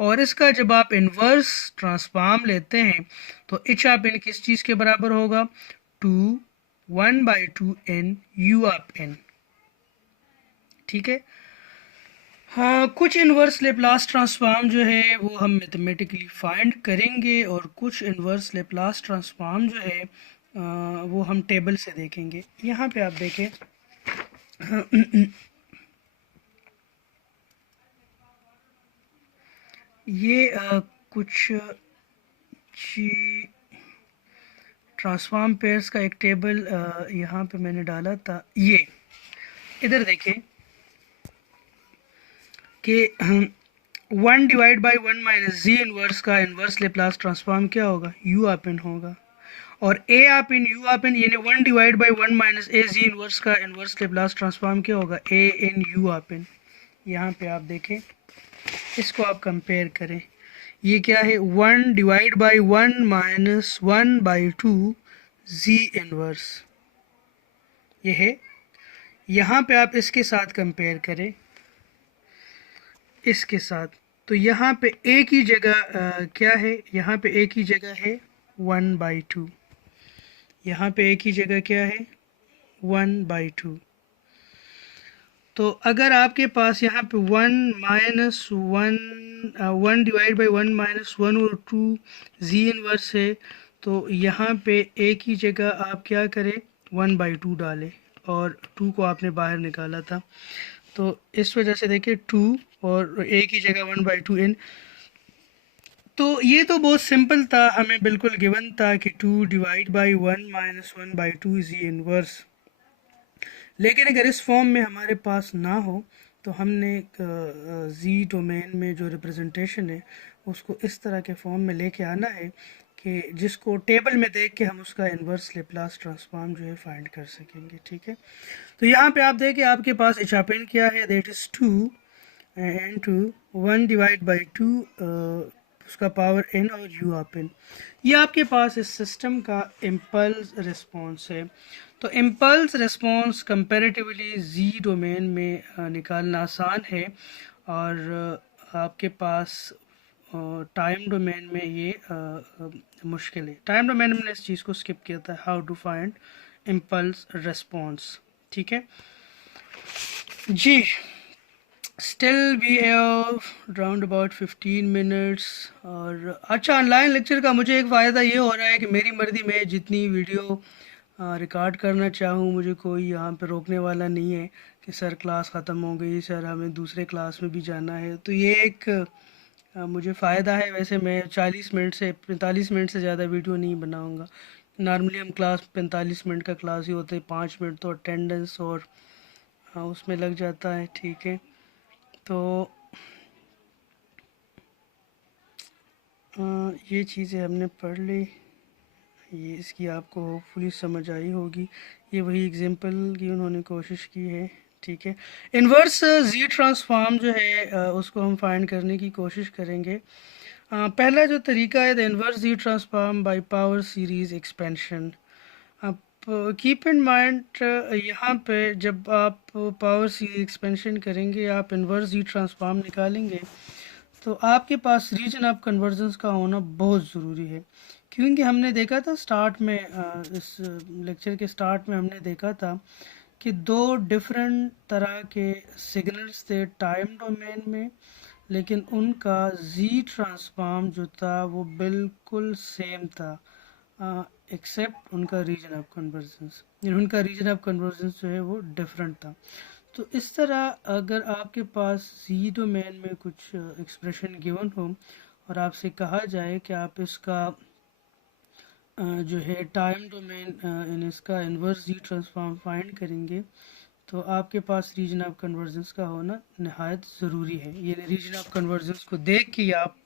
और इसका जब आप इनवर्स ट्रांसफॉर्म लेते हैं तो h ऑफ n किस चीज़ के बराबर होगा, 2 1/2 n u ऑफ n। ठीक है, हाँ, कुछ इन्वर्स लेप्लास ट्रांसफॉर्म जो है वो हम मैथमेटिकली फाइंड करेंगे और कुछ इन्वर्स लेप्लास ट्रांसफॉर्म जो है वो हम टेबल से देखेंगे। यहाँ पे आप देखें ये कुछ ट्रांसफॉर्म पेयर्स का एक टेबल यहाँ पे मैंने डाला था। ये इधर देखें कि 1 divide by 1 minus ji inverse का इनवर्स लेप्लास ट्रांसफॉर्म क्या होगा, u ऑफ n होगा। और a of n u of n यानी 1 divide by 1 minus A ji inverse का इनवर्स लेप्लास ट्रांसफॉर्म क्या होगा, a n u of n। यहाँ पे आप देखें, इसको आप कंपेयर करें, ये क्या है, 1 divide by 1 minus 1/2 ji inverse ये है। यहाँ पे आप इसके साथ कंपेयर करें, इसके साथ, तो यहाँ पे a की जगह क्या है, यहाँ पे a की जगह है 1/2, यहाँ पे a की जगह क्या है 1/2। तो अगर आपके पास यहाँ पे 1 माइनस 1 डिवाइड बाई 1 माइनस 1 और 2 जी इनवर्स है तो यहाँ पे a की जगह आप क्या करें 1/2 डालें और 2 को आपने बाहर निकाला था, तो इस वजह से देखिए 2 और a की जगह 1/2 n। तो ये तो बहुत सिंपल था, हमें बिल्कुल गिवन था कि 2 divide by 1 minus 1/2 is inverse. लेकिन अगर इस फॉर्म में हमारे पास ना हो तो हमने जी डोमेन में जो रिप्रेजेंटेशन है उसको इस तरह के फॉर्म में लेके आना है कि जिसको टेबल में देख के हम उसका इन्वर्स लेप्लास ट्रांसफॉर्म जो है फाइंड कर सकेंगे। ठीक है, तो यहाँ पे आप देखें आपके पास एच ऑफ n क्या है, that is 2 into 1 divide by 2 उसका पावर n और u ऑफ n। ये आपके पास इस सिस्टम का इम्पल्स रिस्पॉन्स है। तो इम्पल्स रिस्पॉन्स कंपैरेटिवली जी डोमेन में निकालना आसान है और आपके पास टाइम डोमेन में ये मुश्किल है। टाइम डोमेन में मैंने इस चीज़ को स्किप किया था, how to find impulse response. ठीक है जी। Still we have round about 15 minutes. और अच्छा, ऑनलाइन लेक्चर का मुझे एक फ़ायदा ये हो रहा है कि मेरी मर्ज़ी में जितनी वीडियो रिकॉर्ड करना चाहूँ, मुझे कोई यहाँ पे रोकने वाला नहीं है कि सर क्लास ख़त्म हो गई, सर हमें दूसरे क्लास में भी जाना है। तो ये एक मुझे फ़ायदा है। वैसे मैं 40 मिनट से 45 मिनट से ज़्यादा वीडियो नहीं बनाऊँगा। नॉर्मली हम क्लास 45 मिनट का क्लास ही होते हैं, 5 मिनट तो अटेंडेंस और उसमें लग जाता है। ठीक है, तो ये चीज़ें हमने पढ़ ली, ये इसकी आपको होपफुली समझ आई होगी। ये वही एग्जांपल की उन्होंने कोशिश की है। ठीक है, इन्वर्स जी ट्रांसफॉर्म जो है उसको हम फाइंड करने की कोशिश करेंगे। पहला जो तरीका है the inverse z transform by power series expansion. अब कीप इन माइंड यहाँ पे जब आप पावर सीरीज एक्सपेंशन करेंगे, आप इन्वर्स जी ट्रांसफॉर्म निकालेंगे, तो आपके पास रीजन ऑफ कन्वर्जेंस का होना बहुत ज़रूरी है। क्योंकि हमने देखा था स्टार्ट में, इस लेक्चर के स्टार्ट में हमने देखा था कि दो डिफरेंट तरह के सिग्नल्स थे टाइम डोमेन में, लेकिन उनका जी ट्रांसफॉर्म जो था वो बिल्कुल सेम था, एक्सेप्ट उनका रीजन ऑफ कन्वर्जेंस। उनका रीजन ऑफ कन्वर्जेंस जो है वो डिफरेंट था। तो इस तरह अगर आपके पास जी डोमेन में कुछ एक्सप्रेशन गिवन हो और आपसे कहा जाए कि आप इसका जो है टाइम डोमेन इन इसका इन्वर्स जी ट्रांसफॉर्म फाइंड करेंगे, तो आपके पास रीजन ऑफ कन्वर्जेंस का होना नहायत ज़रूरी है। ये रीजन ऑफ कन्वर्जेंस को देख के आप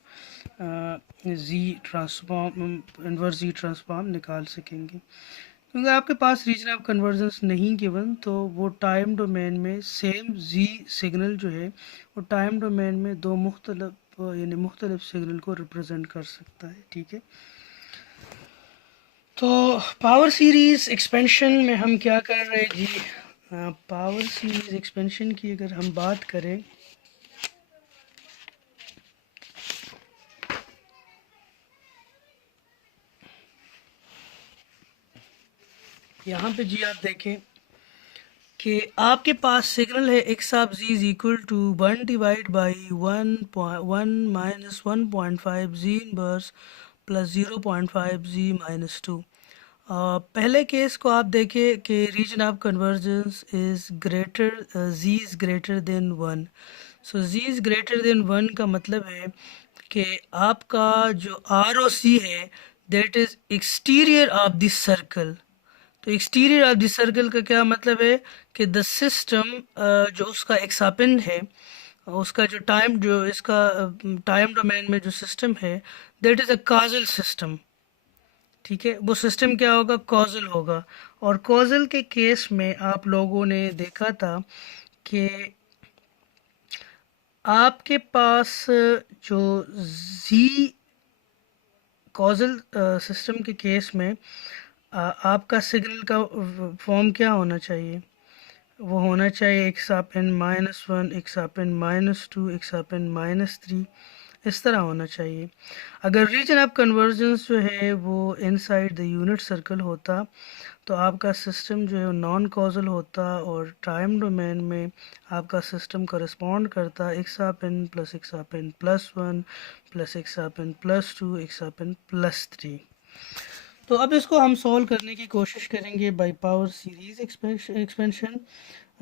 जी ट्रांसफॉर्म इन्वर्स जी ट्रांसफॉर्म निकाल सकेंगे। क्योंकि आपके पास रीजन ऑफ कन्वर्जेंस नहीं गिवन, तो वो टाइम डोमेन में सेम जी सिग्नल जो है वो टाइम डोमेन में दो मुख्तलिफ यानी मुख्तलिफ सिग्नल को रिप्रेजेंट कर सकता है। ठीक है, तो पावर सीरीज एक्सपेंशन में हम क्या कर रहे हैं जी, पावर सीरीज एक्सपेंशन की अगर हम बात करें, यहाँ पे जी आप देखें कि आपके पास सिग्नल है x of ji is equal to 1 divide by 1 minus 1.5 z inverse plus 0.5 z minus 2। पहले केस को आप देखें कि region of convergence is greater, z is greater than 1। So z is greater than 1 का मतलब है कि आपका जो आर ओ सी है that is exterior of the circle. तो एक्सटीरियर ऑफ द सर्कल का क्या मतलब है कि द सिस्टम जो उसका एक्सापिन है, उसका जो टाइम, जो इसका टाइम डोमेन में जो सिस्टम है that is a Kajal system. ठीक है, वो सिस्टम क्या होगा, कॉजल होगा। और कॉजल के केस में आप लोगों ने देखा था कि आपके पास जो जी कॉजल सिस्टम के केस में आपका सिग्नल का फॉर्म क्या होना चाहिए, वो होना चाहिए x up in -1, x up in -2, x up in -3, इस तरह होना चाहिए। अगर रीजन ऑफ कन्वर्जेंस जो है वो इनसाइड द यूनिट सर्कल होता, तो आपका सिस्टम जो है नॉन कॉजल होता और टाइम डोमेन में आपका सिस्टम करस्पॉन्ड करता x up in plus x up in +1 plus x up in +2 x up in +3। तो अब इसको हम सॉल्व करने की कोशिश करेंगे बाय पावर सीरीज एक्सपेंशन।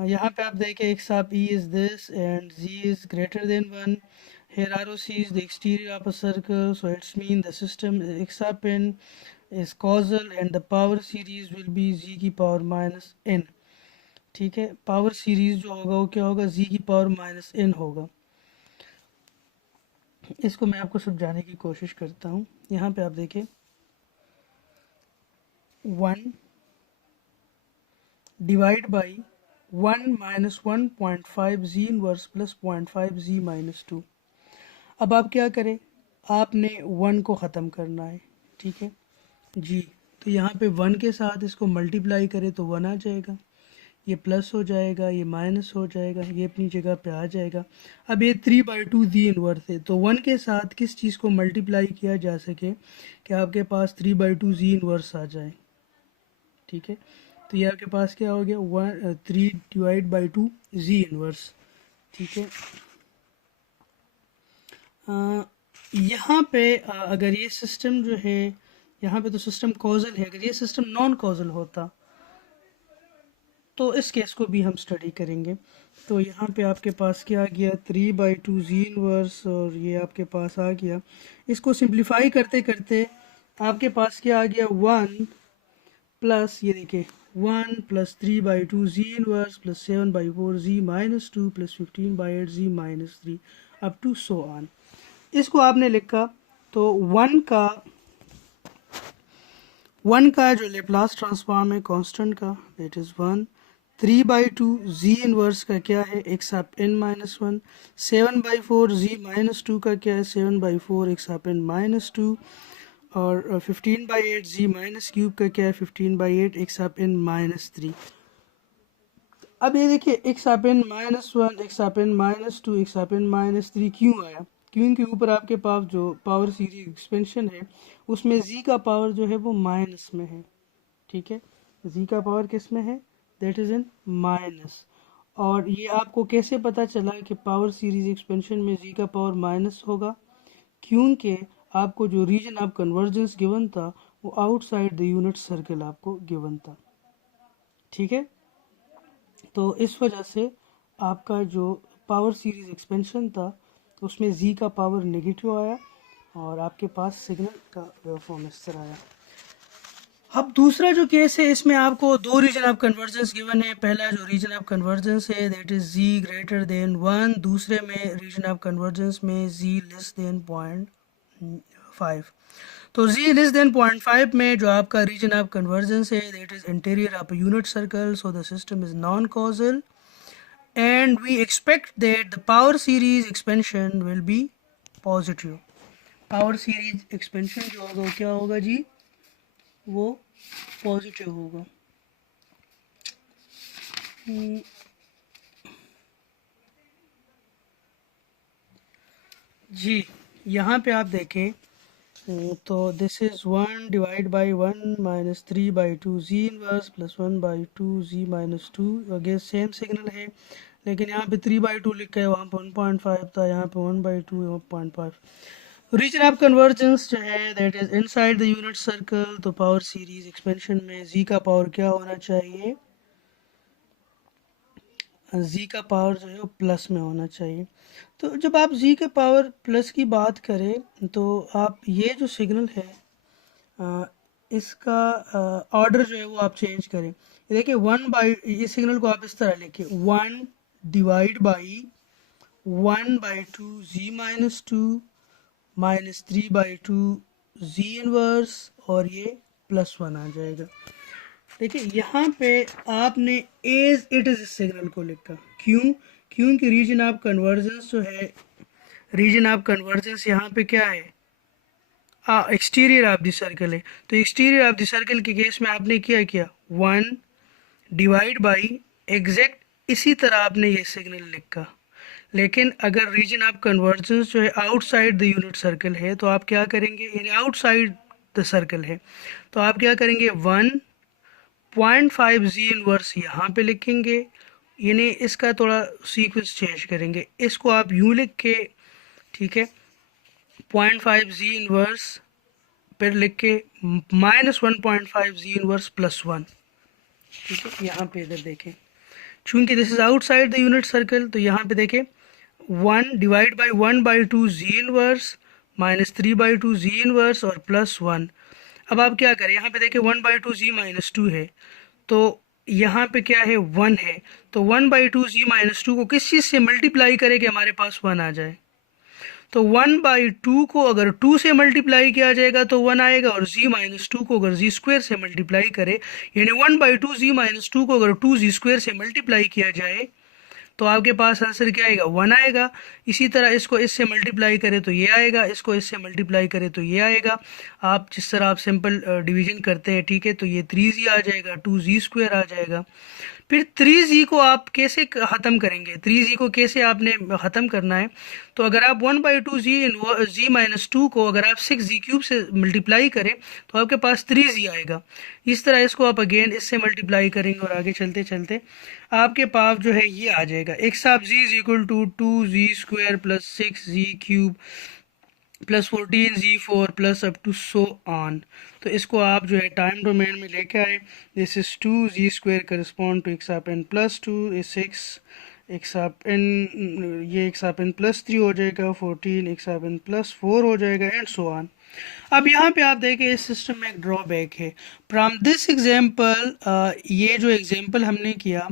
यहाँ पे आप देखें x of e is this and z is greater than 1। here ROC is the exterior of a circle, so it's mean the system x up n is causal and the power series will be z की पावर माइनस n। ठीक है, पावर सीरीज जो होगा वो क्या होगा, z की पावर माइनस n होगा। इसको मैं आपको समझाने की कोशिश करता हूँ। यहाँ पे आप देखें 1 divide by 1 minus 1.5 z inverse plus 0.5 z minus 2। अब आप क्या करें, आपने 1 को ख़त्म करना है। ठीक है जी, तो यहाँ पे 1 के साथ इसको मल्टीप्लाई करें तो 1 आ जाएगा। ये प्लस हो जाएगा, ये माइनस हो जाएगा, ये अपनी जगह पे आ जाएगा। अब ये 3/2 जी इनवर्स है, तो 1 के साथ किस चीज़ को मल्टीप्लाई किया जा सके कि आपके पास 3/2 जी इनवर्स आ जाए। ठीक है, तो ये आपके पास क्या हो गया, 3/2 जी इनवर्स। ठीक है, यहाँ पे अगर ये सिस्टम जो है, यहाँ पे तो सिस्टम कॉजल है, अगर ये सिस्टम नॉन कॉजल होता तो इस केस को भी हम स्टडी करेंगे। तो यहाँ पे आपके पास क्या आ गया, 3/2 जी इनवर्स, और ये आपके पास आ गया। इसको सिंप्लीफाई करते करते आपके पास क्या आ गया, 1 प्लस, ये देखिए 1 plus 3/2 z inverse plus 7/4 z minus 2 plus 15/8 z minus 3 up to so on. इसको आपने लिखा तो 1 का जो लेप्लास ट्रांसफॉर्म है कांस्टेंट का, दैट इज़ 1। 3/2 जी इनवर्स का क्या है, एक्स आप एन माइनस 1। 7/4 जी माइनस 2 का क्या है, 7/4 एक्स आप एन माइनस 2। और 15/8 जी माइनस क्यूब का क्या है, 15/8 एक्स आप एन माइनस 3। अब ये देखिए एक्स आप एन माइनस 1, एक्स आप एन माइनस 2, एक्स आप एन माइनस 3 क्यों आया, क्योंकि ऊपर आपके पास जो पावर सीरीज एक्सपेंशन है उसमें जी का पावर जो है वो माइनस में है। ठीक है, जी का पावर किस में है, दैट इज इन माइनस। और ये आपको कैसे पता चला कि पावर सीरीज एक्सपेंशन में जी का पावर माइनस होगा, क्योंकि आपको जो रीजन ऑफ कन्वर्जेंस गिवन था वो आउटसाइड द यूनिट सर्कल आपको गिवन था। ठीक है, तो इस वजह से आपका जो पावर सीरीज एक्सपेंशन था उसमें जी का पावर नेगेटिव आया और आपके पास सिग्नल का वेवफॉर्म इस तरह आया। अब दूसरा जो केस है, इसमें आपको दो रीजन ऑफ कन्वर्जेंस गिवन है। पहला जो रीजन ऑफ कन्वर्जेंस है that is z greater than 1, दूसरे में रीजन ऑफ कन्वर्जेंस में जी लेस देन 0.5। तो जी लेस देन 0.5 में जो आपका रीजन ऑफ कन्वर्जेंस है that is interior of unit circle, so the system is non causal and we expect that the power series expansion will be positive। Power series expansion जो होगा वो क्या होगा जी, वो पॉजिटिव होगा। जी यहाँ पे आप देखें तो this is 1 divide by 1 minus 3/2 z inverse plus 1/2 z minus 2। Again same signal है, लेकिन यहाँ पे 3/2 लिखा है, वहाँ पे 1.5 था, यहाँ पे 1/2 1.5। रीजन ऑफ कन्वर्जेंस जो है that is inside the unit circle. तो पावर सीरीज एक्सपेंशन में जी का पावर क्या होना चाहिए, जी का पावर जो है वो प्लस में होना चाहिए। तो जब आप जी के पावर प्लस की बात करें तो आप ये जो सिग्नल है इसका ऑर्डर जो है वो आप चेंज करें। देखिए 1/, इस सिग्नल को आप इस तरह लिखिए, 1 divide by 1/2 z minus 2 minus 3/2 z inverse, और ये +1 आ जाएगा। देखिए यहाँ पे आपने एज इट इज सिग्नल को लिखा, क्यों, क्योंकि रीजन ऑफ कन्वर्जेंस जो है, रीजन ऑफ कन्वर्जेंस यहाँ पे क्या है, एक्सटीरियर ऑफ द सर्कल है। तो एक्सटीरियर ऑफ द सर्कल के केस में आपने क्या किया, 1 डिवाइड बाई एग्जैक्ट इसी तरह आपने ये सिग्नल लिखा। लेकिन अगर रीजन ऑफ कन्वर्जेंस जो है आउटसाइड द यूनिट सर्कल है तो आप क्या करेंगे, यानी आउटसाइड द सर्कल है तो आप क्या करेंगे, 1.5 जी इनवर्स यहाँ पे लिखेंगे, यानी इसका थोड़ा सीक्वेंस चेंज करेंगे, इसको आप यूँ लिख के, ठीक है, 0.5 जी इनवर्स फिर लिख के -1.5 जी इनवर्स +1। ठीक है, यहाँ पे इधर देखें, चूंकि this is outside the unit circle तो यहाँ पे देखें 1 divide by 1/2 ji inverse minus 3/2 z inverse और +1। अब आप क्या करें, यहाँ पे देखिए 1/2 जी माइनस 2 है, तो यहाँ पे क्या है, 1 है, तो 1/2 जी माइनस 2 को किस चीज़ से मल्टीप्लाई करें कि हमारे पास 1 आ जाए। तो 1/2 को अगर 2 से मल्टीप्लाई किया जाएगा तो 1 आएगा, और जी माइनस 2 को अगर जी स्क्वायर से मल्टीप्लाई करें, यानी 1/2 जी माइनस 2 को अगर 2 जी स्क्वायर से मल्टीप्लाई किया जाए तो आपके पास आंसर क्या आएगा, 1 आएगा। इसी तरह इसको इससे मल्टीप्लाई करें तो ये आएगा, इसको इससे मल्टीप्लाई करें तो ये आएगा। आप जिस तरह आप सिंपल डिवीजन करते हैं, ठीक है, तो ये 3z आ जाएगा, 2z² आ जाएगा। फिर 3z को आप कैसे ख़त्म करेंगे, 3z को कैसे आपने ख़त्म करना है, तो अगर आप 1/2z को अगर आप 6z³ से मल्टीप्लाई करें तो आपके पास 3z आएगा। इस तरह इसको आप अगेन इससे मल्टीप्लाई करेंगे और आगे चलते चलते आपके पास जो है ये आ जाएगा, x of z is equal to 2z² plus 6z³ plus 14z4 plus up to so on. तो इसको आप जो है टाइम डोमेन में लेके आए। This is 2z² correspond to x of n plus 2 is 6 x of n, ये x ऑफ n प्लस 3 हो जाएगा, 14 x ऑफ n प्लस 4 हो जाएगा एंड सो ऑन। अब यहाँ पे आप देखें इस सिस्टम में एक ड्रॉबैक है। फ्रॉम दिस एग्जाम्पल, ये जो एग्जाम्पल हमने किया,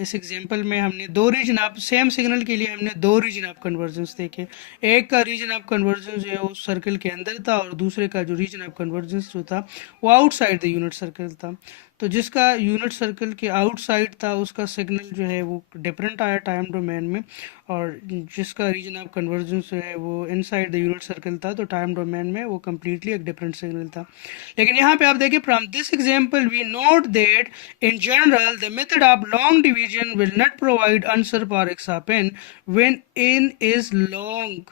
इस एग्जाम्पल में हमने दो रीजन ऑफ सेम सिग्नल के लिए हमने दो रीजन ऑफ कन्वर्जेंस देखे। एक का रीजन ऑफ कन्वर्जेंस जो है वो सर्कल के अंदर था और दूसरे का जो रीजन ऑफ कन्वर्जेंस जो था वो आउटसाइड द यूनिट सर्कल था। तो जिसका यूनिट सर्कल के आउटसाइड था उसका सिग्नल जो है वो डिफरेंट आया टाइम डोमेन में, और जिसका रीजन ऑफ कन्वर्जेंस जो है वो इनसाइड द यूनिट सर्कल था तो टाइम डोमेन में वो कम्प्लीटली एक डिफरेंट सिग्नल था। लेकिन यहाँ पे आप देखिए from this example we note that in general the method of long division will not provide answer for x of n when n is long.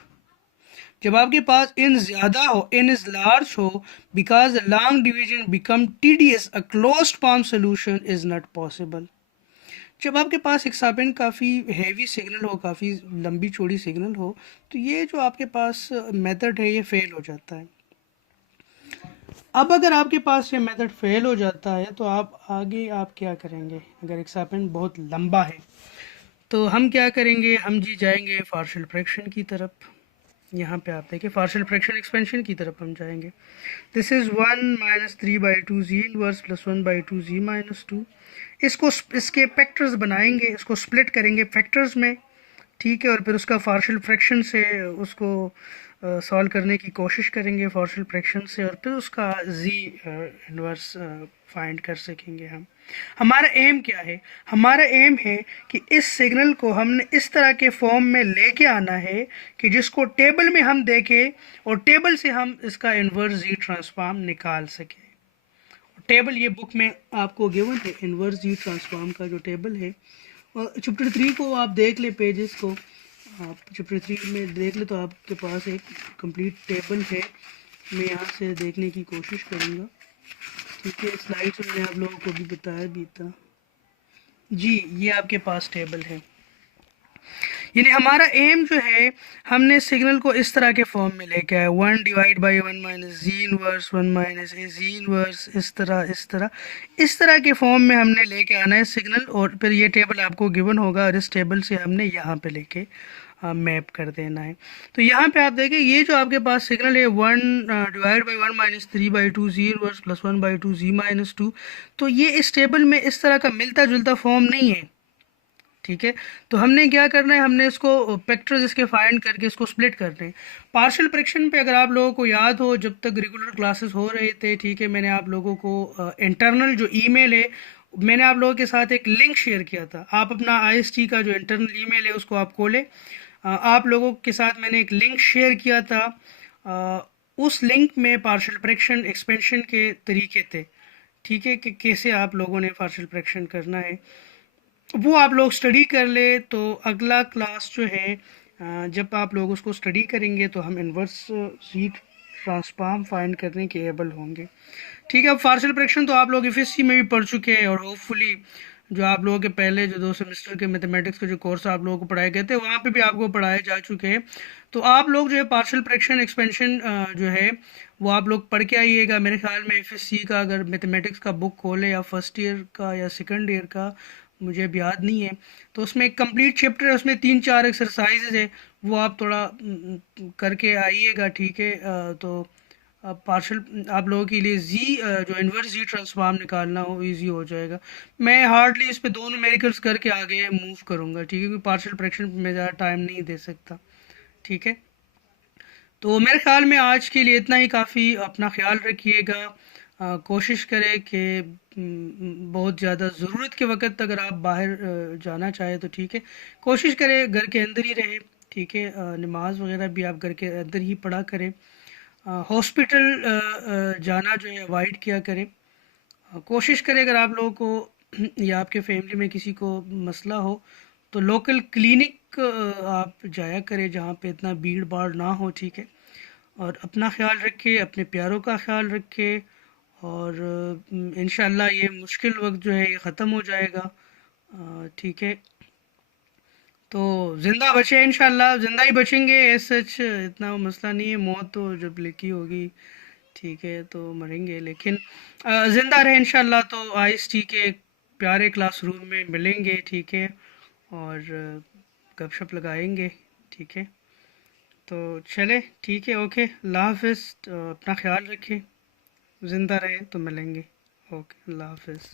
जब आपके पास n ज़्यादा हो, n इज लार्ज हो, because long division become tedious, a closed form solution is not possible. जब आपके पास x ऑफ n काफ़ी हैवी सिग्नल हो, काफ़ी लंबी चौड़ी सिग्नल हो, तो ये जो आपके पास मेथड है ये फेल हो जाता है। अब अगर आपके पास ये मेथड फेल हो जाता है तो आप आगे आप क्या करेंगे, अगर x ऑफ n बहुत लंबा है तो हम क्या करेंगे, हम जी जाएंगे पार्शियल फ्रैक्शन की तरफ। यहाँ पे आप देखिए पार्शियल फ्रैक्शन एक्सपेंशन की तरफ हम जाएंगे। This is 1 minus 3/2z inverse plus 1/2z minus 2। इसको इसके फैक्टर्स बनाएंगे, इसको स्प्लिट करेंगे फैक्टर्स में, ठीक है, और फिर उसका पार्शियल फ्रैक्शन से उसको सॉल्व करने की कोशिश करेंगे पार्शियल फ्रैक्शन से, और फिर उसका z इनवर्स फाइंड कर सकेंगे हम। हमारा एम क्या है, हमारा एम है कि इस सिग्नल को हमने इस तरह के फॉर्म में लेके आना है कि जिसको टेबल में हम देखें और टेबल से हम इसका इन्वर्स जी ट्रांसफॉर्म निकाल सकें। टेबल ये बुक में आपको गिवन है, इन्वर्स जी ट्रांसफॉर्म का जो टेबल है। और चैप्टर 3 को आप देख ले, पेजेस को आप चैप्टर 3 में देख ले तो आपके पास एक कंप्लीट टेबल है। मैं यहाँ से देखने की कोशिश करूँगा, ठीक है। स्लाइड्स मैंने आप लोगों को भी बताया भी था जी, ये आपके पास टेबल है। यानी हमारा एम जो है, हमने सिग्नल को इस तरह के फॉर्म में लेके आए, 1 divide by 1 minus ji inverse 1 minus A ji inverse, इस तरह के फॉर्म में हमने लेके आना है सिग्नल, और फिर ये टेबल आपको गिवन होगा और इस टेबल से हमने यहाँ पे लेके मैप कर देना है। तो यहाँ पे आप देखें ये जो आपके पास सिग्नल है 1 divide by 1 minus 3/2 z inverse plus 1/2 z minus 2, तो ये इस टेबल में इस तरह का मिलता जुलता फॉर्म नहीं है, ठीक है। तो हमने क्या करना है, हमने इसको फैक्टर्स इसके फाइंड करके इसको स्प्लिट करना है। पार्शियल फ्रैक्शन पे अगर आप लोगों को याद हो, जब तक रेगुलर क्लासेस हो रहे थे, ठीक है, मैंने आप लोगों को इंटरनल जो ईमेल है, मैंने आप लोगों के साथ एक लिंक शेयर किया था। आप अपना IST का जो इंटरनल ईमेल है उसको आप खोलें, आप लोगों के साथ मैंने एक लिंक शेयर किया था। उस लिंक में पार्शियल फ्रैक्शन एक्सपेंशन के तरीके थे, ठीक है, कि कैसे आप लोगों ने पार्शियल फ्रैक्शन करना है, वो आप लोग स्टडी कर ले। तो अगला क्लास जो है, जब आप लोग उसको स्टडी करेंगे तो हम इन्वर्स जी ट्रांसफॉर्म फाइंड करने के एबल होंगे, ठीक है। अब पार्शियल फ्रैक्शन तो आप लोग FSC में भी पढ़ चुके हैं, और होपफुली जो आप लोगों के पहले जो 2 सेमेस्टर के मैथमेटिक्स के जो कोर्स आप लोगों को पढ़ाए गए थे वहाँ पे भी आपको पढ़ाए जा चुके हैं। तो आप लोग जो है पार्शियल फ्रैक्शन एक्सपेंशन जो है वो आप लोग पढ़ के आइएगा। मेरे ख्याल में FSC का अगर मैथमेटिक्स का बुक खोले, या फर्स्ट ईयर का या सेकंड ईयर का, मुझे अब याद नहीं है, तो उसमें एक कंप्लीट चैप्टर है, उसमें 3-4 एक्सरसाइजेज है, वो आप थोड़ा करके आइएगा, ठीक है। तो पार्शियल आप लोगों के लिए जो इन्वर्स जी ट्रांसफॉर्म निकालना हो इजी हो जाएगा। मैं हार्डली इस पे 2 न्यूमेरिकल्स करके आगे मूव करूँगा, ठीक है, क्योंकि पार्शियल फ्रैक्शन में ज़्यादा टाइम नहीं दे सकता, ठीक है। तो मेरे ख्याल में आज के लिए इतना ही काफ़ी। अपना ख्याल रखिएगा, कोशिश करें कि बहुत ज़्यादा ज़रूरत के वक्त अगर आप बाहर जाना चाहें तो ठीक है, कोशिश करें घर के अंदर ही रहे, ठीक है। नमाज वगैरह भी आप घर के अंदर ही पढ़ा करें। हॉस्पिटल जाना जो है अवॉइड किया करें। कोशिश करें अगर आप लोगों को या आपके फैमिली में किसी को मसला हो तो लोकल क्लिनिक आप जाया करें जहाँ पे इतना भीड़ भाड़ ना हो, ठीक है। और अपना ख्याल रखें, अपने प्यारों का ख्याल रखें, और इंशाल्लाह ये मुश्किल वक्त जो है ये ख़त्म हो जाएगा, ठीक है। तो ज़िंदा बचे इंशाल्लाह, ज़िंदा ही बचेंगे, सच इतना मसला नहीं है, मौत तो जब लिखी होगी ठीक है तो मरेंगे, लेकिन ज़िंदा रहे इंशाल्लाह। तो आइस टी के प्यारे क्लासरूम में मिलेंगे, ठीक है, और गपशप लगाएंगे, ठीक है। तो चले, ठीक है, ओके, अल्लाह हाफिज़। अपना ख्याल रखें, ज़िंदा रहे तो मिलेंगे। ओके, अल्लाह हाफिज़।